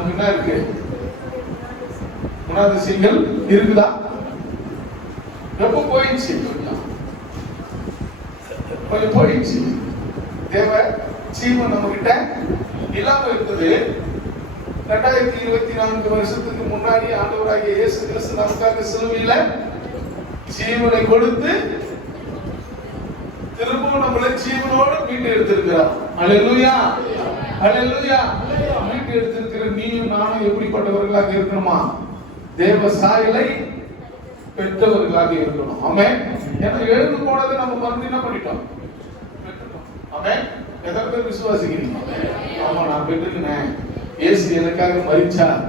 நமக்கு என்ன இருக்கு? குணாதிசயங்கள் இருக்குதா? எப்ப போயிடுச்சு? கொஞ்சம் போயிடுச்சு. தேவ ஜீவன் நம்ம கிட்ட இல்லாம இருக்குது. 2024 வருஷத்துக்கு முன்னாடி ஆண்டவராகிய இயேசு கிறிஸ்து நமக்காக சிலுவையில ஜீவனை கொடுத்து திரும்பவும் நம்மளை ஜீவனோடு மீட்டு எடுத்திருக்கிறார். அல்லேலூயா, அல்லேலூயா. மீட்டு எடுத்திருக்கிற நீயும் நானும் எப்படிப்பட்டவர்களாக இருக்கணுமா? தேவ சாயலை பெற்றவர்களாக இருக்கணும். ஆமென். ஏன்னா எழுந்து போனதை நம்ம மறுபடியும் என்ன பண்ணிட்டோம்? ஆமென். எத்தனை பேர் விசுவாசிக்கிறீங்க? ஆமா, நான் பெற்றுக்கினேன். இயேசு எனக்காக மரிச்சார்.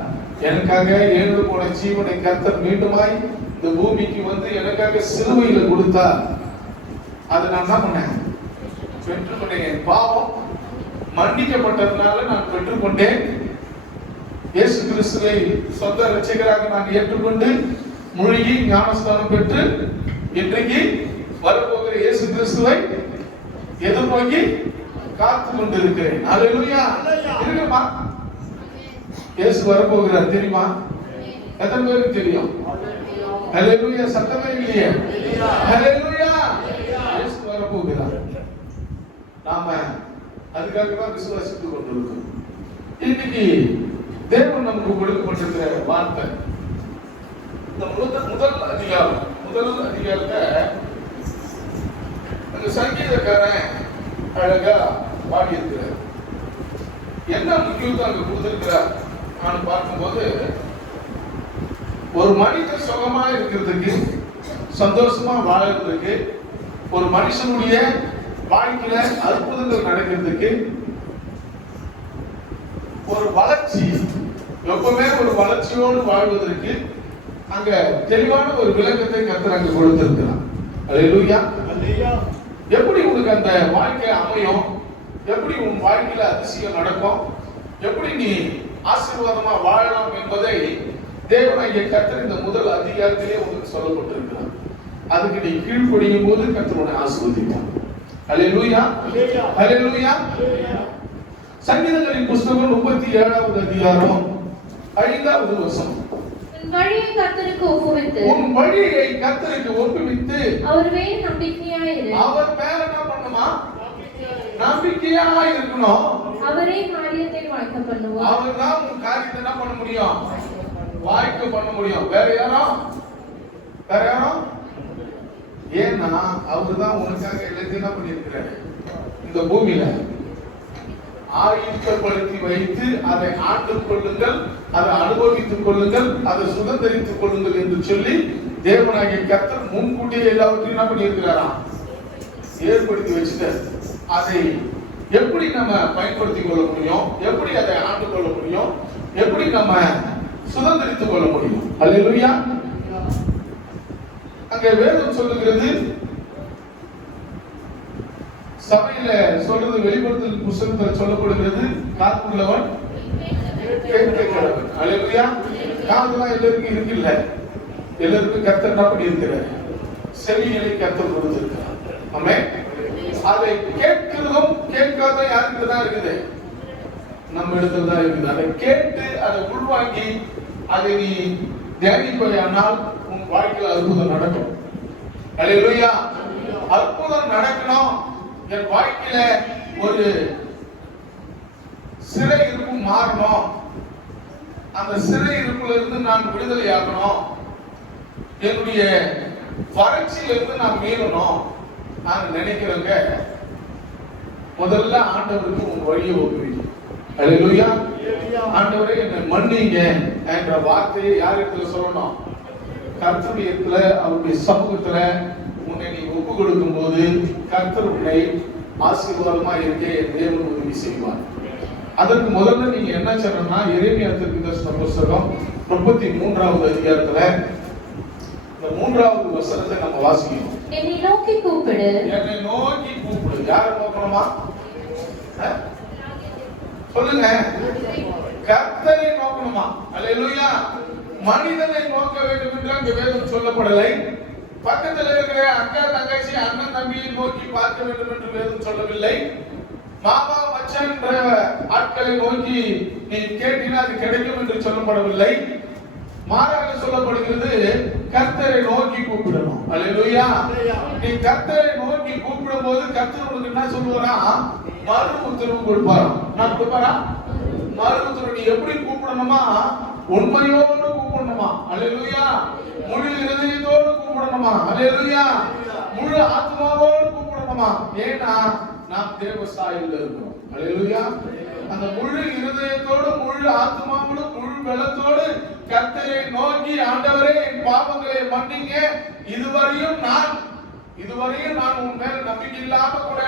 எனக்காக எழுந்து போன ஜீவனை கர்த்தர் மீண்டுமாய் இந்த பூமிக்கு வந்து எனக்காக சிலுவையில கொடுத்தார். அதை நான் என்ன பண்ணேன்? பெற்றுக்கொண்டேன். என் பாவம் மன்னிக்கப்பட்டதுனால நான் பெற்றுக்கொண்டேன். இயேசு கிறிஸ்துவை சொந்த இரட்சகராக நான் ஏற்றுக்கொண்டு முழுகி ஞானஸ்தானம் பெற்று இன்றைக்கு வரப்போகிற இயேசு கிறிஸ்துவை எதிர்நோக்கி காத்து கொண்டிருக்கிறேன். அல்லேலூயா. தெரியுமா இயேசு வரப்போகிறார்? தெரியுமா? எத்தனை பேருக்கு தெரியும்? அல்லேலூயா. சத்தமே இல்லையே. அல்லேலூயா. இயேசு வரப்போகிறார். நாம அதுக்காக தான் விசுவாசித்துக் கொண்டிருக்கிறோம். இன்னைக்கு தேவன் நமக்கு கொடுக்கப்பட்டிருக்கிற வார்த்தை இந்த முதல் அதிகாரத்தை அந்த சங்கீதக்காரன் அழகா பாடி இருக்கிறார். என்ன முக்கியத்துவம் அங்க கொடுத்திருக்கிறார் நான் பார்க்கும்போது, ஒரு மனிதன் சுகமா இருக்கிறதுக்கு, சந்தோஷமா வாழறதுக்கு, ஒரு மனுஷனுடைய வாழ்க்கையில அற்புதங்கள் நடக்கிறதுக்கு, ஒரு வளர்ச்சி, எப்பவுமே ஒரு வளர்ச்சியோடு வாழ்வதற்கு அங்க தெளிவான ஒரு விளக்கத்தை கர்த்தர் அங்க கொடுத்திருக்கிறார். அல்லேலூயா. எப்படி உனக்கு அந்த வாழ்க்கை அமையும்? எப்படி உன் வாழ்க்கையில அதிசயம் நடக்கும்? எப்படி நீ ஆசீர்வாதமா வாழலாம் என்பதை தேவனாகிய கர்த்தர் இந்த முதல் அதிகாரத்திலே உங்களுக்கு சொல்லப்பட்டிருக்கிறார். அதுக்கு நீ கீழ்ப்படியும் போது கர்த்தர் உன்னை ஆசீர்வதிப்பார். அல்லேலூயா, அல்லேலூயா. சங்கீதங்களின் புஸ்தகம் 37வது அதிகாரம் 5வது வசனம். உன் வழியை கர்த்தருக்கு ஒப்புவித்து, உன் வழியை கர்த்தருக்கு ஒப்புவித்து அவர் மேல் நம்பிக்கையாயிரு. அவர் மேல என்ன பண்ணணுமா? நம்பிக்கையா இருக்கணும். அவரே காரியத்தை வாய்க்க பண்ணுவார். அவர் தான் உன் காரியத்தை என்ன பண்ண முடியும்? வாய்க்க பண்ண முடியும். வேற யாரும்? ஏன்னா அவர் தான் உனக்காக எல்லாத்தையும் என்ன பண்ணியிருக்கிறாரு? இந்த பூமியில ஆயுதப்படுத்தி வைத்து அதை ஆண்டுக் கொள்ளுங்கள், அதை அனுபவித்துக் கொள்ளுங்கள், அதை சுதந்திரித்துக் கொள்ளுங்கள் என்று சொல்லி தேவனாகிய கர்த்தர் முன்கூட்டியே எல்லாவற்றையும் என்ன பண்ணியிருக்கிறாராம்? ஏற்படுத்தி வச்சுட்டார். அதை எப்படி நம்ம பயன்படுத்திக் கொள்ள முடியும்? எப்படி அதை ஆண்டு கொள்ள முடியும்? எப்படி நம்ம சுதந்திரித்துக் கொள்ள முடியும்? அல்லேலூயா. அங்க வேதம் சொல்லுகிறது, சபையில சொல்றது, வெளிப்படுத்தல் புத்தகத்தில் சொல்லப்படுகிறது, காத்துள்ளவன் கேட்கிறவன். அல்லேலூயா. காதுலாம் எல்லாருக்கும் இருக்குல்ல, எல்லாருக்கும் கர்த்தர் என்ன பண்ணியிருக்கிறார்? செவிகளை கர்த்தர் கொடுத்திருக்கிறார். ஆமென். அதை கேட்கிறதும் கேட்காத யாருக்கு தான் இருக்குது? நம்ம இடத்துல தான் இருக்குது. அதை கேட்டு அதை உள்வாங்கி அதை நீ தியானிப்பாயானால் உன் வாழ்க்கையில் அற்புதம் நடக்கும். அல்லேலூயா. அற்புதம் நடக்கணும். என் வாழ்க்கையில ஒரு சிறை இருப்பு மாறணும், அந்த சிறை இருப்புல இருந்து நான் விடுதலை ஆகணும், என்னுடைய வறட்சியில இருந்து நான் மீறணும் நான் நினைக்கிறேங்க. முதல்ல ஆண்டவருக்கு உன் வழியை ஒப்புவிக்கும். அல்லேலூயா. ஆண்டவரே என்னை மன்னிங்க என்ற வார்த்தையை யார் இடத்துல சொல்லணும்? கர்த்தருடைய இடத்துல, அவருடைய சமூகத்துல உன்னை நீ ஒப்பு கொடுக்கும் போது கர்த்தர் உன்னை ஆசீர்வாதமா இருக்க தேவன் உதவி செய்வார். அதற்கு முதல்ல நீங்க என்ன சொல்லணும்னா, எரேமியா தீர்க்கதரிசன புத்தகம் 33வது அதிகாரத்துல இந்த 3வது வசனத்தை நம்ம வாசிக்கணும். என்னை நோக்கி கூப்பிடு. என்னை நோக்கி கூப்பிடு. யாரை நோக்கணுமா? சொல்லுங்க. கர்த்தரை நோக்கணுமா? அல்லேலூயா. மனிதனை நோக்க வேண்டும் என்று அங்கு வேதம் சொல்லப்படலை. பக்கத்தில் இருக்கிற அக்கா தங்கச்சி அண்ணன் தம்பியை நோக்கி பார்க்க வேண்டும் என்று வேதம் சொல்லவில்லை. மாமா மச்சான் என்ற ஆட்களை நோக்கி நீ கேட்டினா அது கிடைக்கும் என்று சொல்லப்படவில்லை. மாறாக சொல்லப்படுகிறது கர்த்தரை நோக்கி கூப்பிடணும். அல்லேலூயா. நீ கர்த்தரை நோக்கி கூப்பிடும்போது கர்த்தர் உனக்கு என்ன சொல்லுவாரா? மறு உத்தரவு கொடுப்பாராம். நான் கொடுப்பாரா? மறு உத்தரவு. நீ எப்படி கூப்பிடணுமா? உண்மையோடு கூப்பிடணுமா? அல்லேலூயா. முழு இதயத்தோடு கூப்பிடணுமா? அல்லேலூயா. முழு ஆத்மாவோடு கூப்பிடணுமா? ஏன்னா நாம் தேவ சாயல்ல இருக்கிறோம். அல்லேலூயா. அந்த முழு இருதயத்தோடு முழு ஆத்மாவோடு முழு பலத்தோடு கர்த்தரை நோக்கி, ஆண்டவரே என் பாவங்களை மன்னிங்க, இதுவரையும் நான் உன் மேல நம்பிக்கை இல்லாம கூட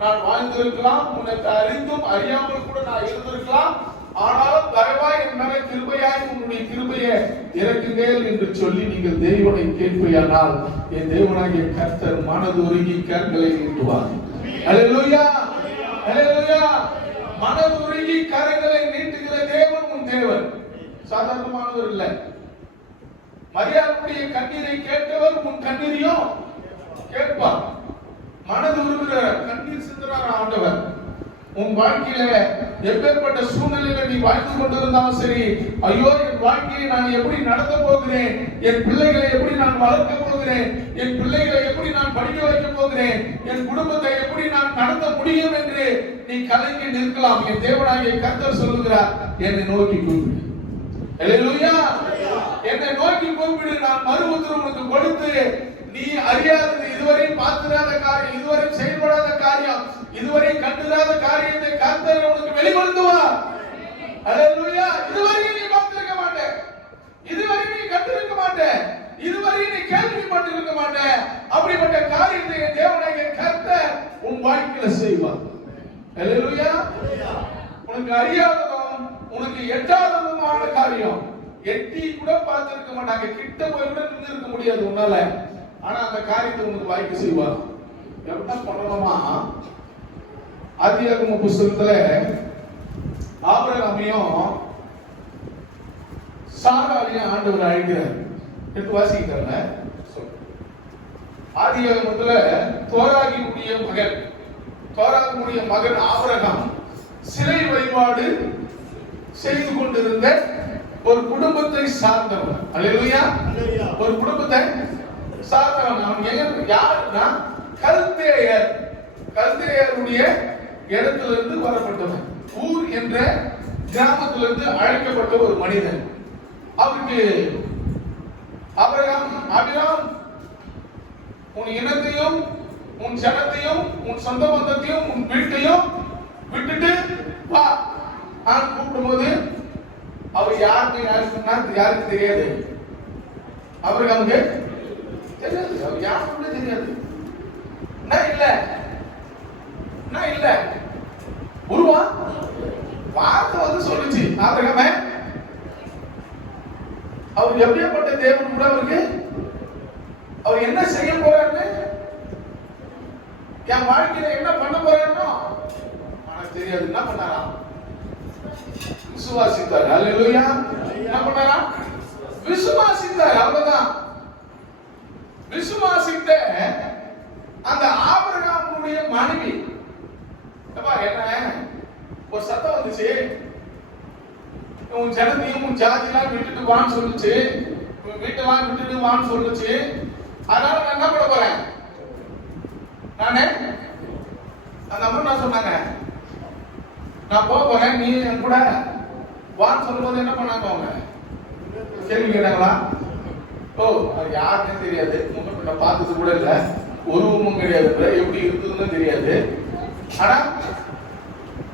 நான் வாழ்ந்திருக்கலாம், உனக்கு அறிந்தும் அறியாமல் கூட நான் இருந்திருக்கலாம், ஆனாலும் தயவாய் என் மேல கிருபையாய் உன்னுடைய கிருபையை இறக்குங்கள் என்று சொல்லி நீங்கள் தேவனை கேட்பையானால் என் தேவனாகிய கர்த்தர் மனதுருகி கரங்களை நீட்டுவார். அல்லேலூயா. அல்லேலூயா. மனதுருகி கரங்களை நீட்டுகிற தேவன் உன் தேவன் சாதாரணமானவர் இல்ல. மரியாளுடைய கண்ணீரை கேட்டவர் உன் கண்ணீரையும் கேட்பார். மனது உருகிற கண்ணீர் சிந்துறார் ஆண்டவர். உன் வாழ்க்கையில எப்பேற்பட்ட சூழ்நிலையில நீ வாழ்ந்து கொண்டிருந்தாலும் சரி, ஐயோ என் வாழ்க்கையை நான் எப்படி நடத்த போகிறேன், என் பிள்ளைகளை எப்படி நான் வளர்க்க போகிறேன், என் பிள்ளைகளை எப்படி நான் படிக்க வைக்க போகிறேன், என் குடும்பத்தை எப்படி நான் நடத்த முடியும் என்று நீ கலங்கி நிற்கலாம். என் தேவனாகிய கர்த்தர் சொல்லுகிறார், என்னை நோக்கி கூப்பிடு. அல்லேலூயா. என்னை நோக்கி கூப்பிடு, நான் மறு உத்தரவு உனக்கு கொடுத்து, நீ அறியாதது, இதுவரை பார்த்திராத காரியம், இதுவரை செயல்படாத காரியம், இதுவரை கண்டுராத காரியத்தை கர்த்தர் உனக்கு வெளிப்படுத்துவார். அல்லேலூயா. இதுவரை நீ பார்த்திருக்க மாட்டே, இதுவரை நீ கண்டிருக்க மாட்டே, இதுவரை நீ கேள்விப்பட்டிருக்க மாட்டே. அப்படிப்பட்ட காரியத்தை என் தேவனாகிய கர்த்தர் உன் வாழ்க்கையில செய்வார். அல்லேலூயா. உனக்கு அறியாததும் உனக்கு எட்டாததுமான காரியம், எட்டி கூட பார்த்திருக்க மாட்டாங்க, கிட்ட போய் கூட நின்று இருக்க முடியாது உன்னால. ஆனா அந்த காரியத்தை உனக்கு வாய்ப்பு செய்வார். என்ன பண்ணணுமா? ஆதியாகம புத்தகத்துல ஆபிரகாமையும் சாராளையும் ஆண்டவர் அழைக்கிறார். எடுத்து வாசிக்கிறாங்க. ஆதியாகமத்துல தோராகினுடைய மகன் ஆபிரகாம் சிலை வழிபாடு செய்து கொண்டிருந்த ஒரு குடும்பத்தை சார்ந்தவன். அல்லேலூயா. ஒரு குடும்பத்தை சார்ந்தவன். அவன் யாருன்னா கல்தேயருடைய இடத்திலிருந்து வரப்பட்டவன். ஊர் என்ற கிராமத்திலிருந்து அழைக்கப்பட்ட ஒரு மனிதன். அவருக்கு ஆபிரகாம் உன் இனத்தையும் உன் ஜனத்தையும் உன் சொந்த பந்தத்தையும் உன் வீட்டையும் விட்டுட்டு வா நான் கூப்பிடும்போது அவர் யாருக்கு தெரியாது. ஆபிரகாமுக்கு தெரியாது. அவர் யாருக்குமே தெரியாது. நான் இல்ல உருவா வார்த்தை வந்து சொல்லுச்சு. ஆபிரகாமே அவர் எப்படிப்பட்ட தேவன் கூட அவருக்கு அவர் என்ன செய்ய போறாருன்னு, என் வாழ்க்கையில என்ன பண்ண போறாருன்னு எனக்கு தெரியாது. என்ன பண்ணாரா? விசுவாசித்தார். அல்லேலூயா. என்ன பண்ணாரா? விசுவாசித்தார். அவ்வளவுதான். விசுவாசித்த அந்த ஆபிரகாமுடைய மனைவி என்ன ஒரு சத்தம் வந்துச்சு, உன் ஜனத்தையும் உன் ஜாதியெல்லாம் விட்டுட்டு வான்னு சொல்லுச்சு, வீட்டெல்லாம் விட்டுட்டு வான்னு சொல்லுச்சு. அதனால நான் என்ன பண்ண போறேன்? நானே அந்த அம்மா என்ன சொன்னாங்க, நான் போக போறேன், நீ என் கூட வான்னு சொல்லும்போது என்ன பண்ணாங்க? அவங்க கேள்வி கேட்டாங்களா? ஓ அது யாருன்னு தெரியாது, முகத்தை பார்த்தது கூட இல்ல, உருவமும் கிடையாது, எப்படி இருக்குதுன்னு தெரியாது. ஆனா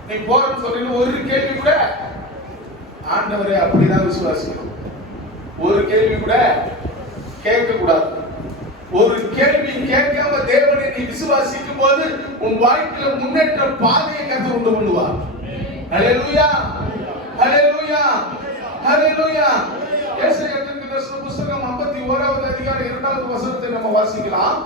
நீ போறன்னு சொல்லி ஒரு கேள்வி கூட ஆண்டவரே அப்படிதான் விசுவாசிக்கணும். ஒரு கேள்வி கூட கேட்க கூடாது. ஒரு கேள்வி கேட்காம தேவனை நீ விசுவாசிக்கும் போது உன் வாழ்க்கையில முன்னேற்ற பாதையை கர்த்தர் உண்டு பண்ணுவார். ஹல்லேலூயா. ஹல்லேலூயா. ஹல்லேலூயா. ஏசாயா தீர்க்கதரிசன புத்தகம் 51வது அதிகாரம் 2வது வசனத்தை நம்ம வாசிக்கலாம்.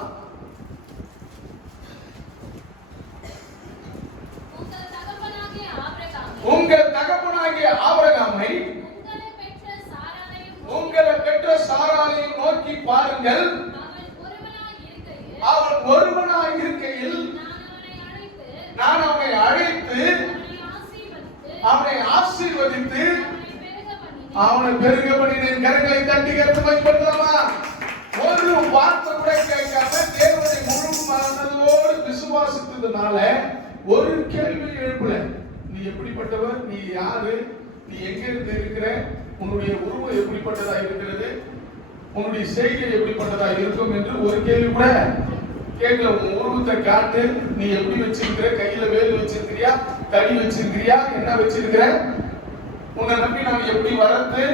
உங்கள் தகப்பனாகிய ஆபிரகாமை உங்களை பெற்ற சாராளையும் நோக்கி பாருங்கள். அவன் ஒருவனாய் இருக்கையில் நான் அவனை அழைத்து அவனை ஆசீர்வதித்து அவனை பெருக பண்ணினேன். கரங்களை தட்டி கருத்து பயன்படுத்தலாமா? ஒரு வார்த்தை கூட கேட்காம தேவனை முழு மனதோடு விசுவாசித்ததுனால ஒரு கேள்வி எழுப்பல. நீ எப்படிப்பட்டவர்? நீ யாரு? நீ எங்க இருந்து இருக்கிற? உன்னுடைய உருவம் எப்படிப்பட்டதா இருக்கிறது? உன்னுடைய செய்கை எப்படிப்பட்டதா இருக்கும் என்று ஒரு கேள்வி கூட கேட்கல. உன் உருவத்தை காட்டு. நீ எப்படி வச்சிருக்கிற? கையில வேல் வச்சிருக்கிறியா? தடி வச்சிருக்கிறியா? என்ன வச்சிருக்கிற? உன்னை நம்பி நான் எப்படி வளர்த்து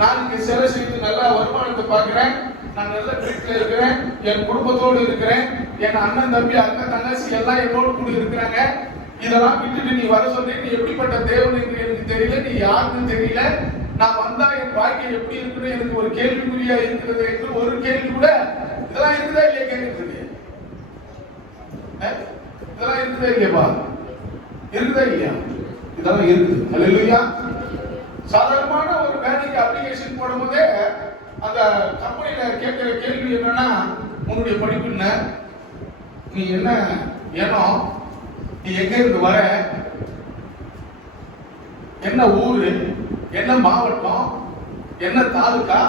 நாளைக்கு சேவை செய்து நல்லா வருமானத்தை பார்க்கிறேன். நான் நல்ல வீட்டில் இருக்கிறேன். என் குடும்பத்தோடு இருக்கிறேன். என் அண்ணன் தம்பி அக்கா தங்கச்சி எல்லாம் என்னோடு கூட இருக்கிறாங்க. இதெல்லாம் விட்டுட்டு நீ வர சொல்லி நீ எப்படிப்பட்ட தேவன் என்று எனக்கு தெரியல. நீ யாருன்னு தெரியல. நான் வந்தா என் வாழ்க்கை எப்படி இருக்குன்னு எனக்கு ஒரு கேள்விக்குறியா இருக்கிறது என்று ஒரு கேள்வி கூட இதெல்லாம் இருக்குதா இல்லையா கேட்கறது? இதெல்லாம் இருக்குதா இல்லையாப்பா? இருக்குதா இல்லையா? இதெல்லாம் இருக்குது. அல்லேலூயா. சாதாரணமான ஒரு வேலைக்கு அப்ளிகேஷன் போடும்போதே அந்த கம்பெனில கேட்கிற கேள்வி என்னன்னா, உன்னுடைய படிப்பு என்ன? நீ என்ன ஏனோ? நீ எங்க இருந்து வர? என்ன ஊரு? என்ன மாவட்டம்? என்ன தாலுகா?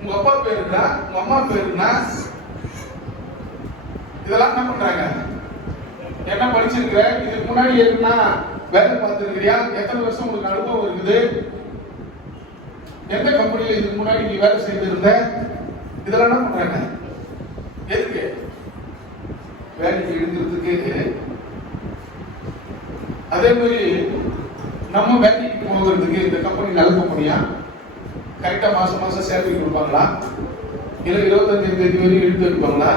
உங்க அப்பா பேர் என்ன? உங்க அம்மா பேர் என்ன? இதெல்லாம் என்ன பண்றாங்க? என்ன படிச்சிருக்கிற? இதுக்கு முன்னாடி என்ன வேலை பார்த்திருக்கிறியா? எத்தனை வருஷம் உங்களுக்கு அனுபவம் இருக்குது? எந்த கம்பெனியில இதுக்கு முன்னாடி நீ வேலை செய்திருந்த? இதெல்லாம் என்ன பண்றாங்க? எதுக்கு? வேலைக்கு எடுக்கிறதுக்கு. அதே மாதிரி நம்ம வேலைக்கு போகிறதுக்கு இந்த கம்பெனி நல்ல கம்பெனியா? கரெக்டா மாசம் மாசம் சேலரி கொடுப்பாங்களா? இல்ல 25ஆம் தேதி வரையும் எடுத்து வைப்பாங்களா?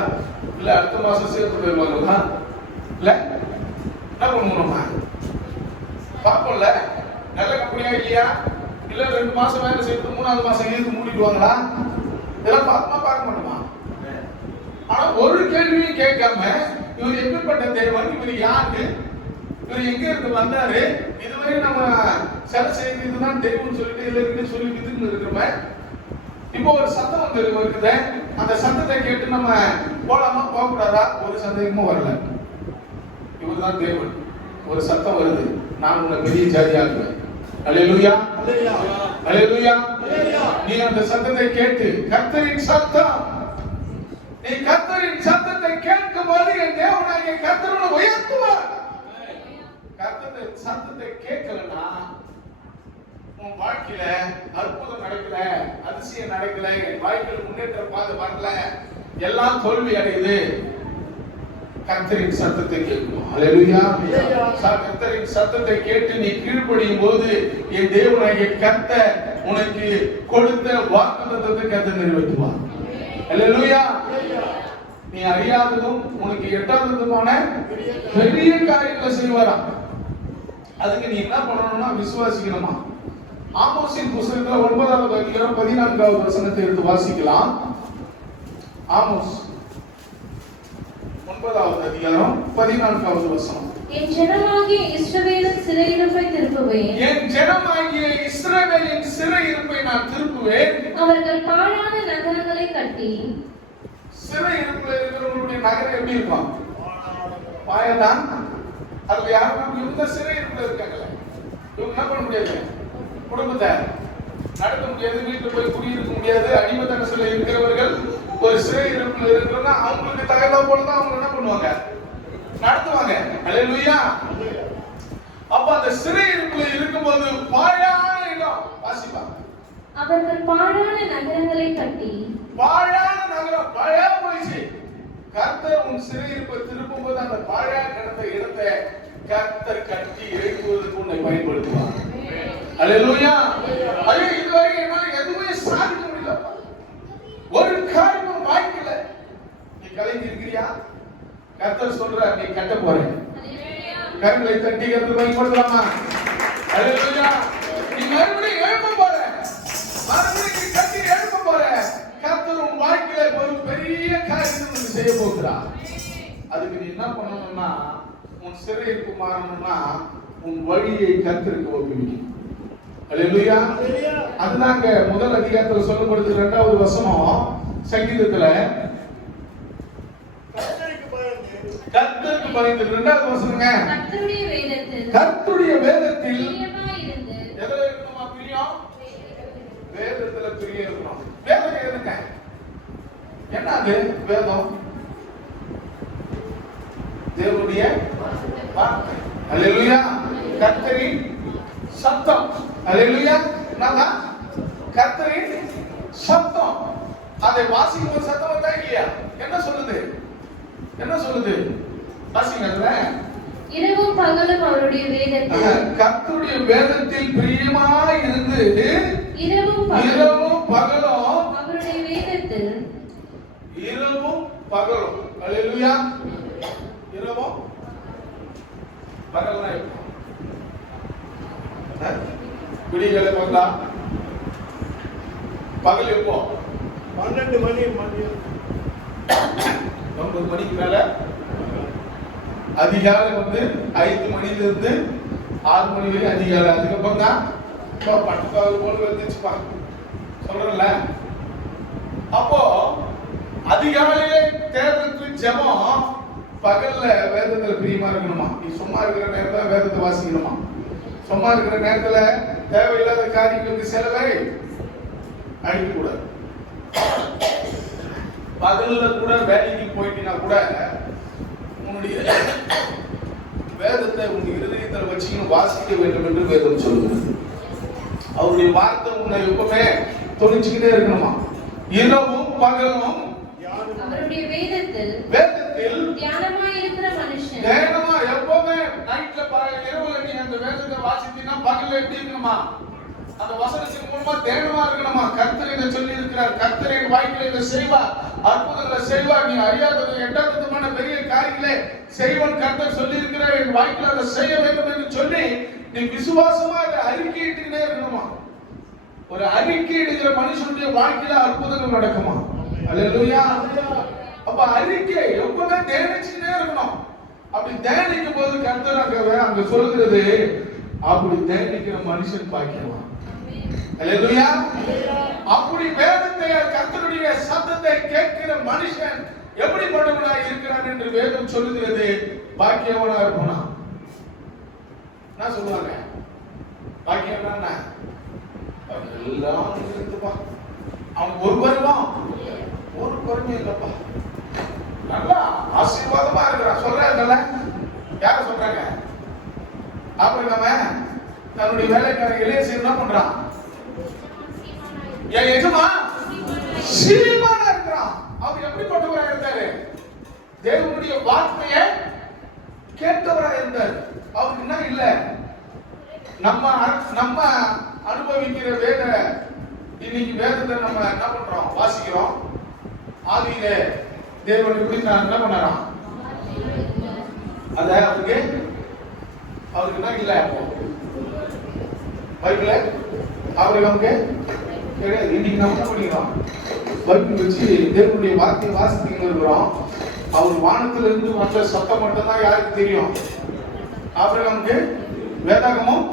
இல்ல அடுத்த மாசம் சேர்த்து போயிருவாங்களா? இல்ல என்ன பண்ணுவோம்? பார்ப்போம்ல. நல்ல கம்பெனியா இல்லையா? இல்ல 2 மாசம் வேலை செய்து 3ஆவது மாசம் எழுந்து மூடிடுவாங்களா? இதெல்லாம் பார்க்க மாட்டோமா? ஆனா ஒரு கேள்வியும் கேட்காம இவர் எப்படிப்பட்ட தேவன்? இவர் யாரு? இவர் எங்க இருந்து வந்தாரு? இதுவரை நம்ம சேவை செய்து இதுதான் தெரியும்னு சொல்லிட்டு இதுல இருக்குன்னு சொல்லி வித்துன்னு இருக்கிறோமே. இப்போ ஒரு சத்தம் வந்து இருக்குது. அந்த சத்தத்தை கேட்டு நம்ம போலாமா போகக்கூடாதா? ஒரு சந்தேகமும் வரல. இவர்தான் தேவன். ஒரு சத்தம் வருது, நான் உன்னை பெரிய ஜாதியாக்குவேன். அல்லேலூயா, அல்லேலூயா. நீ அந்த சத்தத்தை கேட்டு, கர்த்தரின் சத்தம், நீ கர்த்தரின் சத்தத்தை கேட்கும் போது என் தேவனாகிய கர்த்தர் உன்னை உயர்த்துவார். கர்த்தரின் சத்தத்தை கேட்கலன்னா உன் வாழ்க்கையில அற்புதம் நடக்கல, அதிசயம் நடக்கல, என் வாழ்க்கையில் முன்னேற்ற பாதை வரல, எல்லாம் தோல்வி அடையுது. கர்த்தரின் சத்தத்தை கேட்கணும். அல்லேலூயா. கர்த்தரின் சத்தத்தை கேட்டு நீ கீழ்ப்படியும் போது என் தேவனாகிய கர்த்தர் உனக்கு கொடுத்த வாக்குத்தத்தத்தை கர்த்தர் நிறைவேற்றுவார். அல்லேலூயா. நீ அறியாததும் உனக்கு எட்டாததுமான பெரிய காரியங்களை செய்வாராம். அதுக்கு நீ என்ன பண்ணணும்னா விசுவாசிக்கணுமா? ஆமோஸின் புத்தகத்துல 9வது அதிகாரம் 14வது வசனத்தை எடுத்து வாசிக்கலாம். ஆமோஸ் 9வது அதிகாரம் 14வது வசனம். என் ஜனமாகிய இஸ்ரவேலின் சிறையிருப்பை திருப்புவேன். என் ஜனமாகிய இஸ்ரவேலின் சிறையிருப்பை நான் திருப்புவேன். அவர்கள் பாழான நகரங்களை கட்டி. சிறையிருப்புல இருக்கிறவங்களுடைய நகரம் எப்படி இருக்கும்? பாயதான். அதுல யாரும் இந்த சிறையிருப்புல இருக்காங்கல்ல, இவங்க என்ன பண்ண முடியாது? குடும்பத்தை நடத்த முடியாது, வீட்டுல போய் குடியிருக்க முடியாது. அடிமத்தனத்துல இருக்கிறவர்கள் ஒரு சிறையிருப்புல இருக்கிறவங்க அவங்களுக்கு தகுந்த போலதான் அவங்க என்ன பண்ணுவாங்க? நடத்துவாங்க. அல்லேலூயா. அப்ப அந்த சிறையிருப்புல இருக்கும்போது பாழான இடம் வாசிப்பா. அவர்கள் பாழான நகரங்களை கட்டி. பாழான நகரம் பாழா போயிடுச்சு. கர்த்தர் உன் சிறையிருப்பை திருப்பும் போது அந்த பாழா கிடந்த இடத்தை கர்த்தர் கட்டி எழுப்புவதற்கு உன்னை பயன்படுத்துவார். அல்லேலூயா. ஐயோ, இதுவரை என்னால எதுவுமே சாதிக்க முடியல, ஒரு காரியமும் வாய்க்கல. நீ கலங்கி இருக்கிறியா? கர்த்தர் சொல்ற நீ கட்ட போற. கரங்களை தட்டி கர்த்தர் பயன்படுத்தலாமா? அல்லேலூயா. நீ மறுபடியும் எழுப்ப போற, மறுபடியும் நீ கட்டி எழுப்ப போற. கர்த்தர் உன் வாழ்க்கையில ஒரு பெரிய காரியத்தை செய்ய போகிறார். அதுக்கு நீ என்ன பண்ணணும்னா, உன் சிறையிருப்பு மாறணும்னா உன் வழியை கர்த்தருக்கு ஒப்புவிக்கணும். அல்லேலூயா. அதுதாங்க முதல் அதிகாரத்துல சொல்லப்படுது. 2வது வசனம் சங்கீதத்துல கர்த்தருக்கு பயந்து 2வது வசனங்க. கர்த்தருடைய வேதத்தில் கர்த்தருடைய வேதத்தில் பிரியமாயிருந்து எதுல இருக்கணுமா பிரியம்? வேதத்துல பிரியம் இருக்கணும். வேதம் எதுங்க? என்ன அது வேதம்? தேவனுடைய வார்த்தை. அல்லேலூயா. கர்த்தரின் சத்தம். அல்லேலூயா. என்னடா? கர்த்தரின் சத்தம். அதை வாசிக்கும் சத்தம் வந்தா இல்லையா? என்ன சொல்லுது? என்ன சொல்லுது? வாசிங்கல்ல. இரவும் பகலும் அவருடைய வேதத்தில் கர்த்தருடைய வேதத்தில் பிரியமாய் இருந்து இரவும் பகலும் அவருடைய வேதத்தில் இரவும் பகலும். அல்லேலூயா. இரவும் பகல்னா எப்போ? விடியலை வந்தா பகல் எப்போ? 12 மணி 9 மணிக்கு மேல அதிகாலை 5 மணில இருந்து 6 மணி வரை அதிகாலை. அதுக்கப்புறம் தான் பட்டுக்காவல் போல வந்துச்சுப்பா சொல்றேன்ல. அப்போ அதிகாலையிலே தேடுறதுக்கு ஜெபம், பகல்ல வேதத்துல பிரியமா இருக்கணுமா? நீ சும்மா இருக்கிற நேரத்துல வேதத்தை வாசிக்கணுமா? சும்மா இருக்கிற நேரத்துல தேவையில்லாத காரியங்களுக்கு செலவை அழிக்க கூடாது. பகல்ல கூட வேலைக்கு போயிட்டீங்கன்னா கூட உன்னுடைய வேதத்தை உன் இருதயத்தில் வச்சுக்கணும், வாசிக்க வேண்டும் என்று வேதம் சொல்லுகிறது. அவருடைய வார்த்தை உன்னை எப்பவுமே தொழிச்சுக்கிட்டே இருக்கணுமா? இரவும் பகலும் அவருடைய வேதத்தில் தியானமாய் இருக்கிற மனுஷன். தியானமா எப்பவுமே நைட்ல இரவுல நீ அந்த வேதத்தை வாசித்தீங்கன்னா பகல்ல எப்படி இருக்கணுமா? அந்த வசனத்தின் மூலமா தியானமா இருக்கணுமா? கர்த்தர் இதை சொல்லி இருக்கிறார், கர்த்தர் என் வாழ்க்கையில இதை செய்வார், அற்புதங்களை செய்வார், நீ அறியாதது எட்டாததுமான பெரிய காரியங்களை செய்வன் கர்த்தர் சொல்லி இருக்கிறார், என் வாழ்க்கையில அதை செய்ய வேண்டும் என்று சொல்லி நீ விசுவாசமா அதை அறிக்கையிட்டுக்கிட்டே இருக்கணுமா? ஒரு அறிக்கையிடுகிற மனுஷனுடைய வாழ்க்கையில அற்புதங்கள் நடக்குமா? அல்லேலூயா. அப்ப அறிக்கை எப்பவுமே தியானிச்சுக்கிட்டே இருக்கணும். அப்படி தியானிக்கும் போது கர்த்தர் அங்க சொல்லுகிறது, அப்படி தியானிக்கிற மனுஷன் பாக்கியவான். அல்லேலூயா. அப்படி வேதத்தை கர்த்தருடைய சத்தத்தை கேட்கிற மனுஷன் எப்படிப்பட்டவனா இருக்கிறான் என்று வேதம் சொல்லுகிறது, பாக்கியவனா இருப்பானா? என்ன சொல்லுவாங்க? பாக்கியவனா எல்லாம் இருக்குப்பா, அவன் ஒரு பருவம் ஒரு பொறுமை இல்லப்பா, நல்லா ஆசீர்வாதமா இருக்கிறான் சொல்றாங்கல்ல. யார சொல்றாங்க? அப்புறம் நம்ம தன்னுடைய வேலைக்காரன் எலியேசர் என்ன பண்றான்? என் எஜமா சீமானா இருக்கிறான். அவர் எப்படிப்பட்டவரா இருந்தாரு? தேவனுடைய வார்த்தையை கேட்டவரா இருந்தார். அவருக்கு என்ன இல்ல? நம்ம அனுபவிக்கிற வேத, இன்னைக்கு வேதத்தை நம்ம என்ன பண்றோம்? வாசிக்கிறோம். ஆதியிலே தேவன் எப்படி என்ன பண்ணாராம்? அத அவருக்கு என்ன இல்ல? அப்போ பைபிள்ல அவருக்கு நமக்கு கிடையாது. இன்னைக்கு நம்ம என்ன பண்ணிக்கிறோம்? பைபிள் வச்சு தேவனுடைய வார்த்தையை வாசிக்கிட்டு இருக்கிறோம். அவர் வானத்துல இருந்து வந்த சத்தம் மட்டும் தான் யாருக்கு தெரியும்? அப்புறம் நமக்கு வேதாகமும்